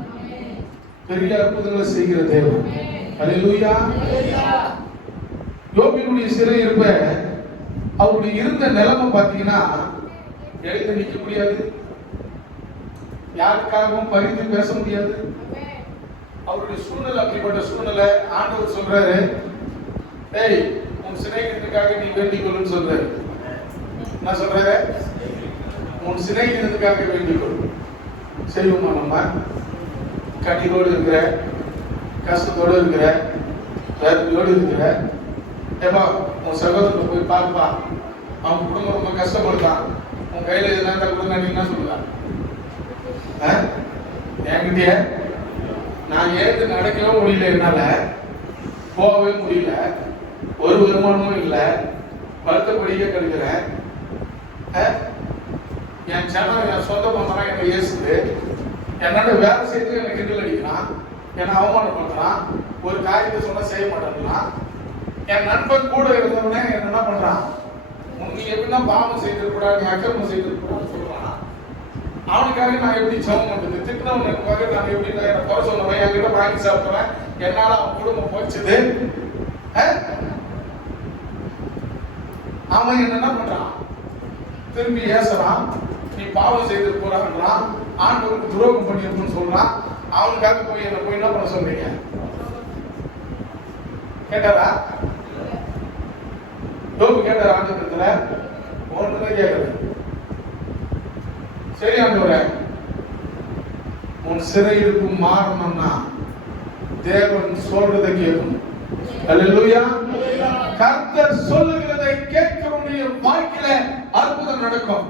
பெரிய அற்புதங்களை செய்கிற தேவன். அல்லேலூயா. யோபினுடைய சிறையிருப்ப அவருடைய இருந்த நிலைமை பார்த்தீங்கன்னா எழுத நிற்க முடியாது, யாருக்காகவும் பரிந்து பேச முடியாது. அவருடைய சூழ்நிலை அப்படிப்பட்ட சூழ்நிலை. ஆண்டவர் சொல்றாரு, ஏய் உன் சிநேகிதத்துக்காக நீ வேண்டிக் கொள்ளுன்னு சொல்றாரு. என்ன சொல்றாரு? உன் சிநேகிதத்துக்காக வேண்டிக் கொள். செய்வோமா? நம்ம கண்ணீரோடு இருக்கிற, கஷ்டத்தோடு இருக்கிற, வேதனையோடு இருக்கிற, ஏப்பா உன் சகோதரத்தை போய் பார்ப்பா, அவன் குடும்பம் ரொம்ப கஷ்டப்படுத்தான், உன் கையில எதுனா இருந்தா கொடுங்க, நீ என்ன சொல்லுவா? என்கிட்டயே நான் ஏந்து நடக்கவே முடியல, என்னால போகவே முடியல, ஒரு வருமானமும் இல்லை, வருத்தப்படியே கெடுக்கிறேன். என் சேனல் என் சொந்த பண்றான், என்னை ஏசுது, என்னோட வேலை செய்து என்னை கிண்டல் அடிக்கிறான், என்னை அவமானப்படுத்துறான், ஒரு காரியத்தை சொன்னா செய்ய மாட்டேங்கிறான். என் நண்பன் கூட இருந்தவனே என்ன பண்றான், நீ எப்படின்னா பாவம் செய்திருக்கூடாது, நீ அக்கிரமம் செய்திருக்கூடாதுன்னு சொல்றான். அவனுக்காக நான் எப்படி ஜெபம் பண்றது? திட்டினவனுக்காக நான் எப்படி என்ன குறை சொல்லுவேன்? என்கிட்ட வாங்கி சாப்பிடுவேன், என்னால அவன் குடும்பம் போச்சுது. அவன் என்ன பண்றான்? திரும்பி ஏசுறான், நீ பாவம் செய்து போறான்றான், ஆண்டவருக்கு துரோகம் பண்ணிருக்குன்னு சொல்றான். அவனுக்காக போய் என்ன போய் என்ன பண்ண சொல்றீங்க? கேட்டாரா? யோபு கேட்டாரா? ஆண்டவரத்துல ஒன்றுதான் கேட்கல. சரி ஆண்டவரே, உன் சிறையிருப்பு மாறணும்னா தேவன் சொல்றதை கேட்கணும். அல்லேலூயா. கர்த்தர் சொல்லுகிறதை கேட்கிறவனுடைய வாழ்க்கையில அற்புதம் நடக்கும்.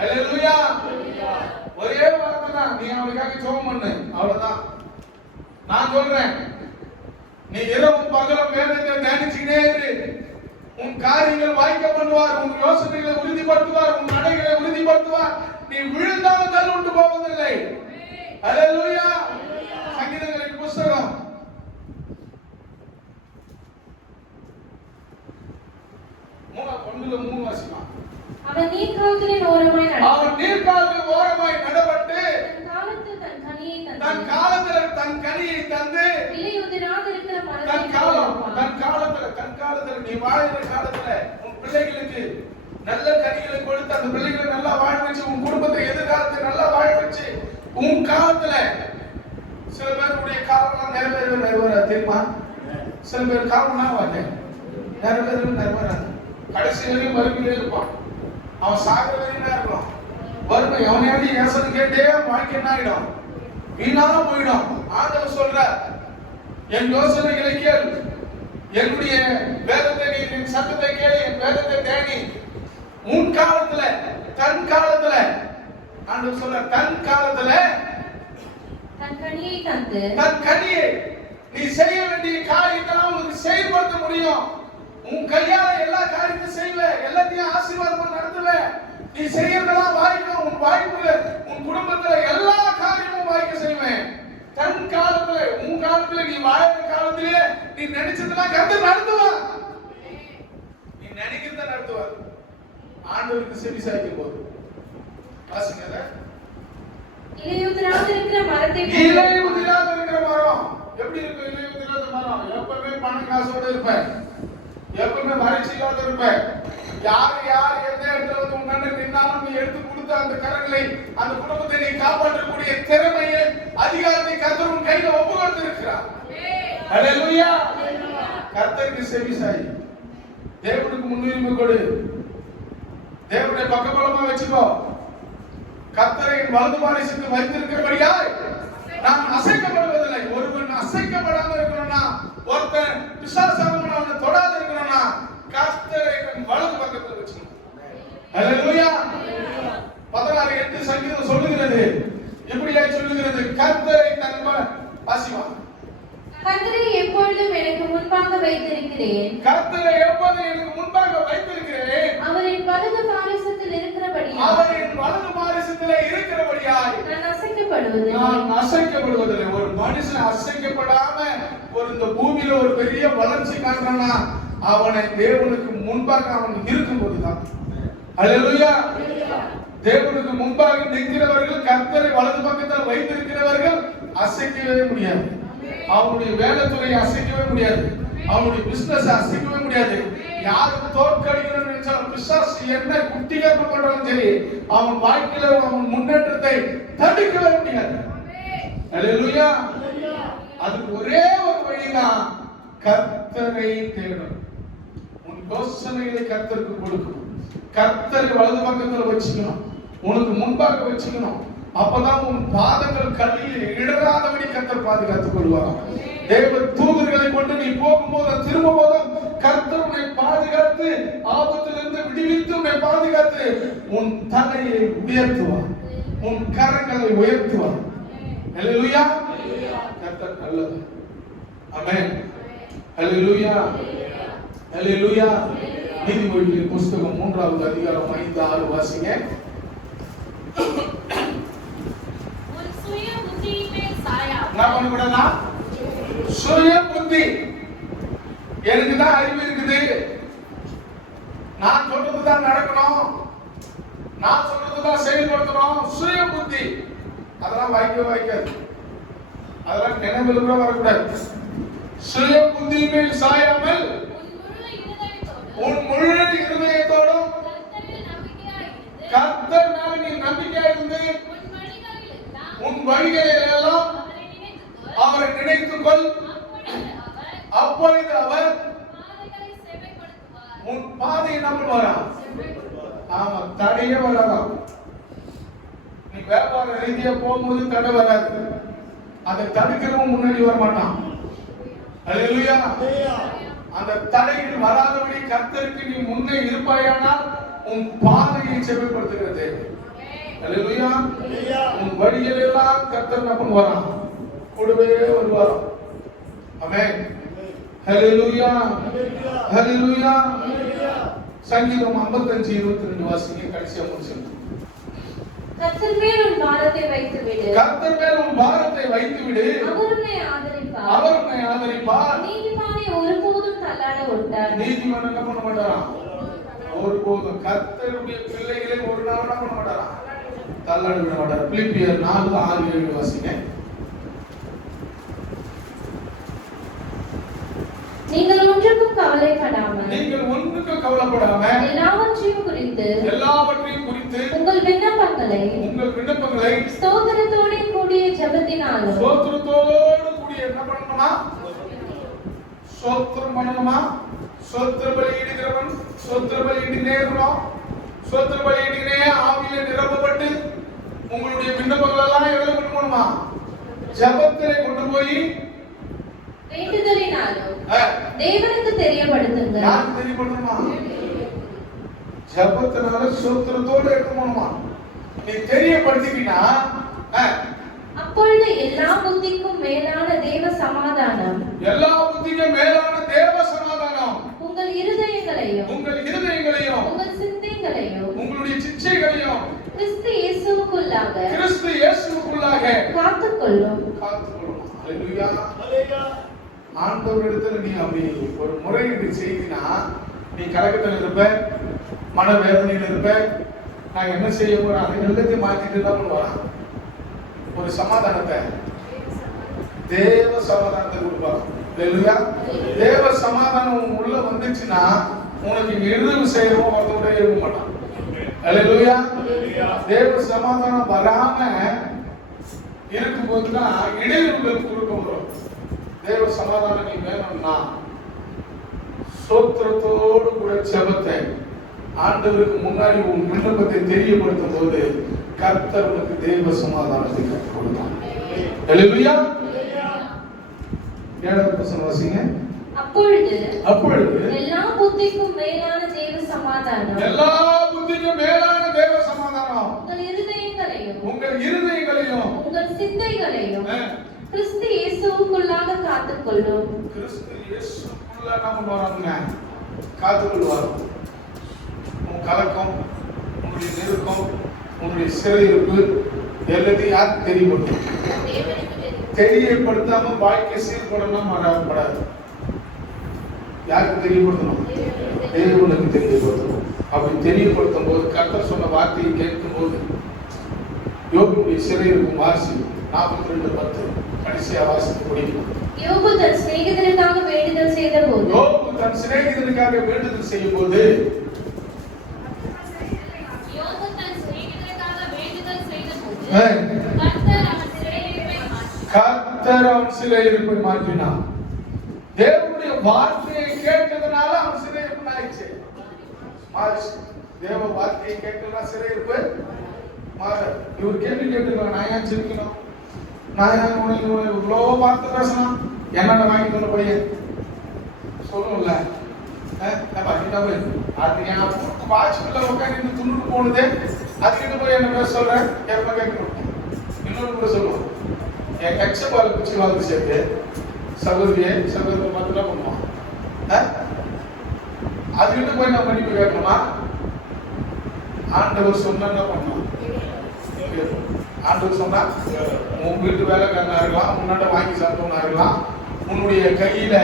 அல்லேலூயா. ஒரே வார்த்தை தான், நீ அவனுக்காக ஜெபம் பண்ணு, அவ்வளவுதான். நான் சொல்றேன், நீ இரவும் பகலும் வேதத்தை தியானிச்சுக்கிட்டே இரு. உன் காரியங்கள் வாய்க்க பண்ணுவார், உன் யோசனைகளை உறுதிப்படுத்துவார், உன் நடைகளை உறுதிப்படுத்துவார். நீ விழுந்தாலும் தள்ளுண்டு போவதில்லை. அல்லேலூயா. சங்கீதங்களின் புஸ்தகம் 3:1 வாசிமா. அவன் நீர்க்கால்களின் ஓரமாய் நடப்பட்டு தன் காலத்தில் தன் கனியை தந்து இலையுதிராதிருக்கிற தன் காலத்துல நீ வாழ்கிற காலத்துல உன் பிள்ளைகளுக்கு நல்ல கனிகளை கொடுத்து அந்த பிள்ளைகளை நல்லா வாழ வச்சு, உன் குடும்பத்தை எதிர்காலத்தை நல்லா வாழ வச்சு, உன் காலத்துல சில பேருடைய காலம் நிறைவேறாது தெரியுமா? சில பேர் காலம்னா நிறைவேறாது. கடைசி வரையும் வறுமையிலே இருப்பான், அவன் சாகிற வரையும் இருப்பான். வறுமை எவனையாவது ஏசன் கேட்டே வாழ்க்கை என்ன ஆயிடும்? வீணாக போயிடும். ஆண்டவர் சொல்ற, என் யோசனைகளை கேள், என்னுடைய வேதத்தை நீ, என் சத்தத்தை கேளு, என் வேதத்தை தேடி. உன் காலத்துல தன் காலத்துல ஆண்டவர் சொல்ற, தன் காலத்துல தன் கனியை தந்து தன் கனியை நீ செய்ய வேண்டிய காரியத்தை உனக்கு செயல்படுத்த முடியும். உன் கையால எல்லா காரியத்தையும் செய்வ, எல்லாத்தையும் ஆசீர்வாதமா நடத்துவ. நீ செய்யறதெல்லாம் வாய்க்கும். உன் வாய்ப்புல உன் குடும்பத்துல எல்லா காரியமும் வாய்க்க செய்வேன். தன் காலத்துல உன் காலத்துல நீ வாழற காலத்திலே நீ நினைச்சதெல்லாம் கர்த்தர் நடத்துவார். நீ நினைக்கிறத நடத்துவார். ஆண்டவருக்கு செவி சாய்க்கும் போது வாசிங்க. இலையுதிராதிருக்கிற மரத்தை இலையுதிராதிருக்கிற மரம் எப்படி இருக்கும்? இலையுதிராத மரம் எப்பவுமே பணம் காசோட இருப்பேன், எப்பவுமே வறட்சி இல்லாத இருப்பேன். யார் எந்த இடத்துல வந்து உன்ன நின்னாலும் நீ எடுத்து கொடுத்த அந்த கரங்களை, அந்த குடும்பத்தை நீ காப்பாற்றக்கூடிய திறமையை, அதிகாரத்தை கர்த்தர் உன் கையில ஒப்பு கொடுத்திருக்கிறார். அல்லேலூயா. கர்த்தருக்கு செவி சாய், தேவனுக்கு முன்னுரிமை கொடு, தேவனுடைய பக்கபலமா வச்சுக்கோ. கர்த்தரை வலது பாரிசத்தில் வைத்திருக்கிறபடியால் நான் அசைக்கப்படுவதில்லை. ஒருவன் அசைக்கப்படாம இருக்கணும்னா, ஒருத்தன் பிசாசானவன் அவனை தொடாத இருக்கணும்னா, கர்த்தரை வலது பக்கத்தில் வச்சுக்கணும். அல்லேலூயா. 16:8 சங்கீதம் சொல்லுகிறது, இப்படியே சொல்லுகிறது, கர்த்தரை தன் வாசிவா. கர்த்தரை எப்பொழுதும் எனக்கு முன்பாக வைத்திருக்கிறேன், கர்த்தரை எப்பொழுதும் எனக்கு முன்பாக வைத்திருக்கிறேன். அவரின் வலது பாரிசத்தில் இருக்கிறபடியால் அவரின் வலது பாரிசத்திலே இருக்கிறபடியால் நான் அசைக்கப்படுவதில்லை. ஒரு மனுஷன் அசைக்கப்படாம ஒரு இந்த பூமியில ஒரு பெரிய வளர்ச்சி காண்றானா அவனை தேவனுக்கு முன்பாக அவன் இருக்கும்போதுதான். அல்லேலூயா. தேவனுக்கு முன்பாக நிற்கிறவர்கள், கர்த்தரை வலது பக்கத்தில் வைத்திருக்கிறவர்கள் அசைக்கவே முடியாது. அவனுடைய வேலைத்துறையை அசைக்கவே முடியாது. அவனுடைய பிசினஸ் அசைக்கவே முடியாது. யாரும் தோற்கடிக்கணும்னு நினைச்சாலும் பிசாசு என்ன குட்டிகரம் பண்றாலும் சரி, அவன் வாழ்க்கையில அவன் முன்னேற்றத்தை தடுக்கவே முடியாது. அல்லேலூயா. அதுக்கு ஒரே ஒரு வழிதான், கர்த்தரை தேடணும். உன் யோசனைகளை கர்த்தருக்கு கொடுக்கணும். கர்த்தரை வலது பக்கத்துல வச்சுக்கணும், உனக்கு முன்பாக வச்சுக்கணும். அப்பதான் உன் பாதங்கள் கல்லில் இடராதபடி கர்த்தர் பாதுகாத்துக் கொள்வார். தேவ தூதர்களை கொண்டு நீ போகும்போது திரும்ப போதும் கர்த்தர் உன்னை பாதுகாத்து, ஆபத்திலிருந்து விடுவித்து உன்னை பாதுகாத்து உன் தலையை உயர்த்துவார், உன் கரங்களை உயர்த்துவார். அல்லேலூயா. கர்த்தர் நல்லவர். ஆமென். அல்லேலூயா. அல்லேலூயா. நீதிமொழிகளின் புஸ்தகம் 3வது அதிகாரம் 5-6 வாசிங்க. நான் பண்ணக்கூடாதா? சுய புத்தி. எனக்கு தான் அறிவு இருக்குது, நான் சொல்றதுதான் நடக்கணும், நான் சொல்றதுதான் செயல்படுத்தணும். சுய புத்தி அதெல்லாம் வாய்க்காது. அதெல்லாம் நினைவில் கூட வரக்கூடாது. சுய புத்தி மேல் சாயாமல் உன் முழு இருதயத்தோடும் கர்த்தர் மேல் நீ நம்பிக்கையா இருந்து உன் வழிகளில் எல்லாம் அவரை நினைத்துக் கொள். அப்பொழுது அவர் உன் பாதையை நம்புவாரா? ஆமா, தடையே வராதாம். நீ வியாபார ரீதியா போகும்போது தடை வராது. அதை தடுக்கிறவன் முன்னாடி வர மாட்டான். அல்லேலூயா. அந்த தடையில் வராதபடி கர்த்தருக்கு நீ முன்னே இருப்பாயானால் உன் பாதையை செவ்வாய்ப்படுத்துகிறது. அல்லேலூயா. உன் வழியில் எல்லாம் கர்த்தர் என்ன பண்ணுவாராம்? கூடவே வருவார். ஆமென். ஹல்லேலூயா. ஹல்லேலூயா. சங்கீதம் 55:22 வாசிங்க, கடைசியா முடிச்சிருங்க. கர்த்தர் மேல் உன் பாரத்தை வைத்து விடு. கர்த்தர் மேல் உன் பாரத்தை வைத்து விடு. அவர் உன்னை ஆதரிப்பார். அவர் உன்னை ஆதரிப்பார். நீதிமானை ஒருபோதும் தள்ளாட விட்டார். நீதிமான் என்ன பண்ண மாட்டாராம்? ஒருபோதும். கர்த்தருடைய பிள்ளைகளை ஒரு நாள் என்ன பண்ண மாட்டாராம்? தள்ளாட விட மாட்டார். பிலிப்பியர் 4:6-7 வாசிங்க. நீங்கள் ஒன்றுக்கும் கவலைப்படாமல் எல்லாவற்றையும் குறித்து உங்கள் விண்ணப்பங்களை ஸ்தோத்திரத்தோடு கூடிய ஜெபத்தினாலும் என்ன பண்ணணுமா? ஸ்தோத்திரம் பண்ணணுமா? ஸ்தோத்திர பலியிடுகிறவன் ஸ்தோத்திர பலியிடுனே இருக்கணும். ஸ்தோத்திர பலியிடுனே ஆவியில நிரப்பப்பட்டு உங்களுடைய விண்ணப்பங்கள் எல்லாம் எவ்வளவு கொண்டு போகணுமா? ஜெபத்திலே கொண்டு போய் வேண்டுதலினாலும் தேவனுக்கு தெரியப்படுத்துங்கள். யாருக்கு தெரியப்படுத்தணுமா? ஜெபத்தினால ஸ்தோத்திரத்தோடு எடுக்கணுமா? நீ தெரியப்படுத்தினா அப்பொழுது எல்லா புத்திக்கும் மேலான தேவ சமாதானம், எல்லா புத்திக்கும் மேலான தேவ சமாதானம் உங்கள் இருதயங்களையும் உங்கள் சிந்தைகளையும் உங்களுடைய சிச்சைகளையும் கிறிஸ்து இயேசுவுக்குள்ளாக காத்துக்கொள்ளும். அல்லேலூயா. ஆண்டவரிடத்துல நீ அப்படி ஒரு முறையீடு செய்தினா நீ கலக்கத்தில் இருப்ப, மனவேதனையில் இருப்ப. நான் என்ன செய்ய போறேன்? அதை எல்லாத்தையும் மாற்றிட்டு தான் பண்ணுவான். ஒரு சமாதானத்தை, தேவ சமாதானத்தை கொடுப்பாங்க. அல்லேலூயா. தேவ சமாதானம் உள்ள வந்துச்சுன்னா உனக்கு எதுவும் செய்யறோம் ஒருத்தோட இருக்க மாட்டான். அல்லேலூயா. தேவ சமாதானம் வராம இருக்கும்போதுதான் இடையூறுகள் குறுக்க வரும். தேவ சமாதானம் நீ வேணும்னா ஸ்தோத்திரத்தோடு கூட ஜெபத்தை ஆண்டவருக்கு முன்னாடி உன் விண்ணப்பத்தை தெரியப்படுத்தும் போது கர்த்தர் உனக்கு தேவ சமாதானத்தை கற்றுக் கொடுத்தார். அல்லேலூயா. 7வது வசனம் வாசிங்க. அப்பொழுது எல்லா புத்திக்கும் மேலான தேவ சமாதானம், உங்கள் இருதயங்களையும் உங்கள் சிந்தைகளையும் கிறிஸ்து இயேசுவுக்குள்ளாக காத்துக்கொள்ளும். கிறிஸ்து இயேசுக்குள்ள நம்ம வராங்க, காத்துக்கொள்வார். உன் கலக்கம், உன்னுடைய நெருக்கம், உன்னுடைய சிறையிருப்பு எல்லாத்தையும் யாருக்கு தெரியப்படுத்தும்? தெரியப்படுத்தாம வாழ்க்கை சீர்படலாம் மாறப்படாது. யாருக்கு தெரியப்படுத்தணும்? தேவனுக்கு தெரியப்படுத்தணும். அப்படி தெரியப்படுத்தும் போது கர்த்தர் சொன்ன வார்த்தையை கேட்கும் போது யோபுடைய சிறையிருக்கும் வாசி 42:10 கடைசியா வாசித்து முடிக்கும். யோபு தன் சிநேகிதனுக்காக வேண்டுதல் செய்தபோது செய்யும் போது கர்த்தர் அவன் சிறையிருப்பை மாற்றினார். தேவனுடைய வார்த்தையை கேட்டதுனால அவன் சிறையிருப்பு ஆயிடுச்சு. தேவ வார்த்தையை கேட்டதுனால சிறையிருப்பு மாற. இவர் கேள்வி கேட்டுருக்காங்க, நான் ஏன் சிரிக்கணும்? நான் ஏன் இவ்வளோ வார்த்தை பேசணும்? என்னென்ன வாங்கிட்டு வந்த பையன் சொல்லும்ல, அது என் வாட்ச்ல உட்காந்து துணுட்டு போனதே, அதுக்கிட்ட போய் என்ன பேச சொல்றேன்? எப்ப கேட்கணும்? இன்னொரு கூட சொல்லுவோம், என் கட்சி பால் குச்சி வாழ்ந்து சேர்த்து சகோதரியை சகோதரர் மட்டும் பண்ணுவான். அதுக்கிட்ட போய் நான் மன்னிப்பு கேட்கணுமா? ஆண்டவர் சொன்னா என்ன பண்ணுவான்? ஆண்டவர் சொன்னா உன் வீட்டு வேலைக்காரனா இருக்கலாம், முன்னாடி வாங்கி சாப்பிட்டவனா இருக்கலாம், உன்னுடைய கையில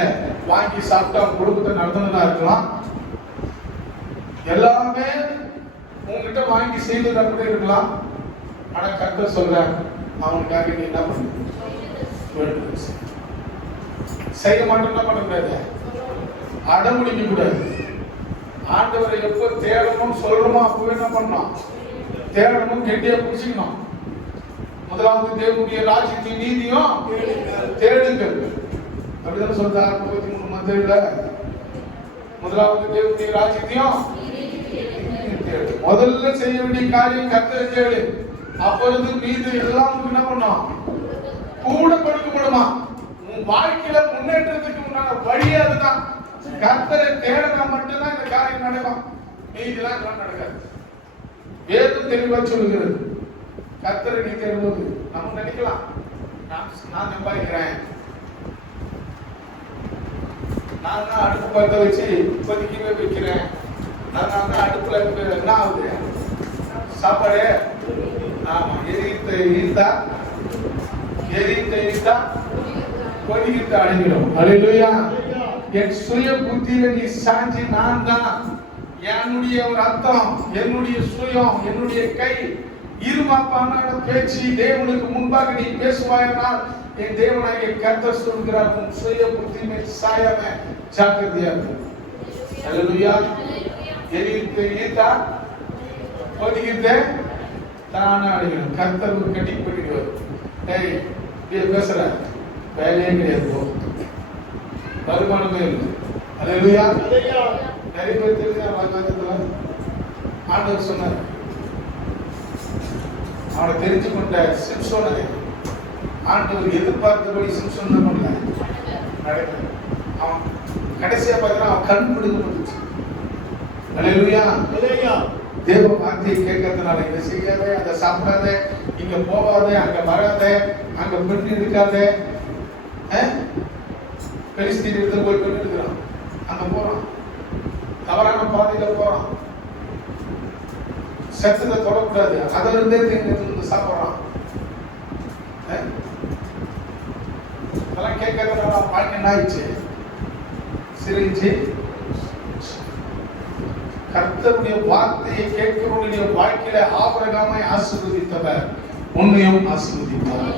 வாங்கி சாப்பிட்டா குடும்பத்தை நடத்தினதா இருக்கலாம், எல்லாமே உங்ககிட்ட வாங்கி செய்து நடத்திட்டு இருக்கலாம். ஆனா கர்த்தர் சொல்றேன், அவனுக்காக நீ என்ன பண்ண செய்ய மாட்டோம், என்ன பண்ண கூடாது, அடமுடிக்க கூடாது. ஆண்டவரை எப்ப தேடணும் சொல்றோமோ அப்பவே என்ன பண்ணணும்? தேடணும், கெட்டியா பிடிச்சிக்கணும். முதலாவது தேவனுடைய ராஜ்யத்தின் நீதியும் தேடுங்கள். அப்படிதானே சொல்றா 33 மத்தேயுல. முதலாவது தேவனுடைய ராஜ்யத்தையும் முதல்ல செய்ய வேண்டிய காரியம் கர்த்தரை தேடு. அப்பொழுது மீது எல்லாம் என்ன பண்ணும்? கூட கொடுக்கப்படுமா? உன் வாழ்க்கையில முன்னேற்றத்துக்கு உண்டான வழி அதுதான். கர்த்தரை தேடினா மட்டும்தான் இந்த காரியம் நடக்கும். மீதிலாம் நடக்காது. வேதம் தெளிவா சொல்லுகிறது. கர்த்தரை நீ தேடும்போது நம்ம நினைக்கலாம், நான் நம்பாக்கிறேன், நான் தான் அடுப்பு பற்ற வச்சு கொதிக்கவே வைக்கிறேன், நான் தான் அடுப்புல என்ன ஆகுது சாப்பாடு, ஆமா எரித்த கொதிக்கிட்டு அடங்கிடும். அல்லேலூயா. என் சுய புத்தியில நீ சாஞ்சி நான் தான், என்னுடைய ஒரு அர்த்தம், என்னுடைய சுயம், என்னுடைய கை இருமாப்பான பேச்சு தேவனுக்கு முன்பாக நீ பேசுவாயனால் என் தேவனாகிய கர்த்தர் சொல்கிறார், உன் சுய புத்தி மேல் சாயாம ஜாக்கிரதையா இரு. அல்லேலூயா. எரித்தா கொதிக்கிட்டு தானா அடிக்கணும். கர்த்தர் ஒரு கட்டி பண்ணிடுவார். டேய் நீ பேசுற வேலையே கிடையாது, வருமானமே இல்லை. அல்லேலூயா. நிறைய பேர் தெரிஞ்ச வாக்குவாதத்துல ஆண்டவர் சொன்னார், அவனை தெரிஞ்சு கொண்ட சிம்சோனை ஆண்டவர் எதிர்பார்த்தபடி சிம்சோன் பண்ணல, நடக்கல. அவன் கடைசியா பார்த்தா அவன் கண் பிடிக்கப்பட்டுச்சு. அல்லேலூயா. தேவ வார்த்தையை கேட்கறதுனால இதை செய்யாத, அதை சாப்பிடாத, இங்க போகாத, அங்க வராத, அங்க பெண் எடுக்காத, பெலிஸ்தீன் இடத்துல போய் பெண் எடுக்கிறான், அங்க போறான், தவறான பாதையில போறான், சத்தத்தை தொடக்கூடாது, அதுல இருந்தே தேர்ந்து சாப்பிடுறான். அதெல்லாம் கேட்கறதுனால வாழ்க்கை என்ன ஆயிடுச்சு? சிரிச்சு. கர்த்தருடைய வார்த்தையை கேட்கிறவனுடைய வாழ்க்கையில ஆபிரகாமை ஆசீர்வதித்தவர் உன்னையும் ஆசீர்வதித்தார்.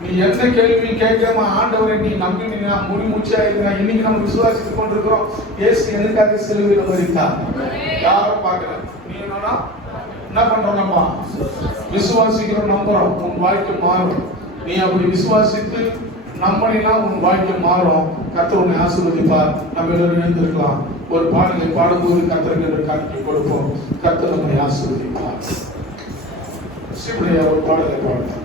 நீ எந்த கேள்வி கேட்காம ஆண்டவரை நீ நம்பினா முடிமூச்சா இருந்தா, இன்னைக்கு நம்ம விசுவாசித்துக் கொண்டிருக்கிறோம். இயேசு எனக்காக சிலுவையில் மரித்தார். யாரும் பார்க்கல, நீ என்ன பண்றோம்? நம்ம விசுவாசிக்கிறோம், நம்புறோம், உன் வாழ்க்கை மாறும். நீ அப்படி விசுவாசித்து நம்பினா உன் வாழ்க்கை மாறும். கர்த்தர் உன்னை ஆசீர்வதிப்பார். நம்ம எல்லாரும் எழுந்திருக்கலாம். ஒரு பாடலை பாடும்போது கர்த்தருக்கு காட்சி கொடுப்போம். கர்த்தர் நம்மை ஆசீர்வதிப்பார். ஒரு பாடலை பாடுவோம்.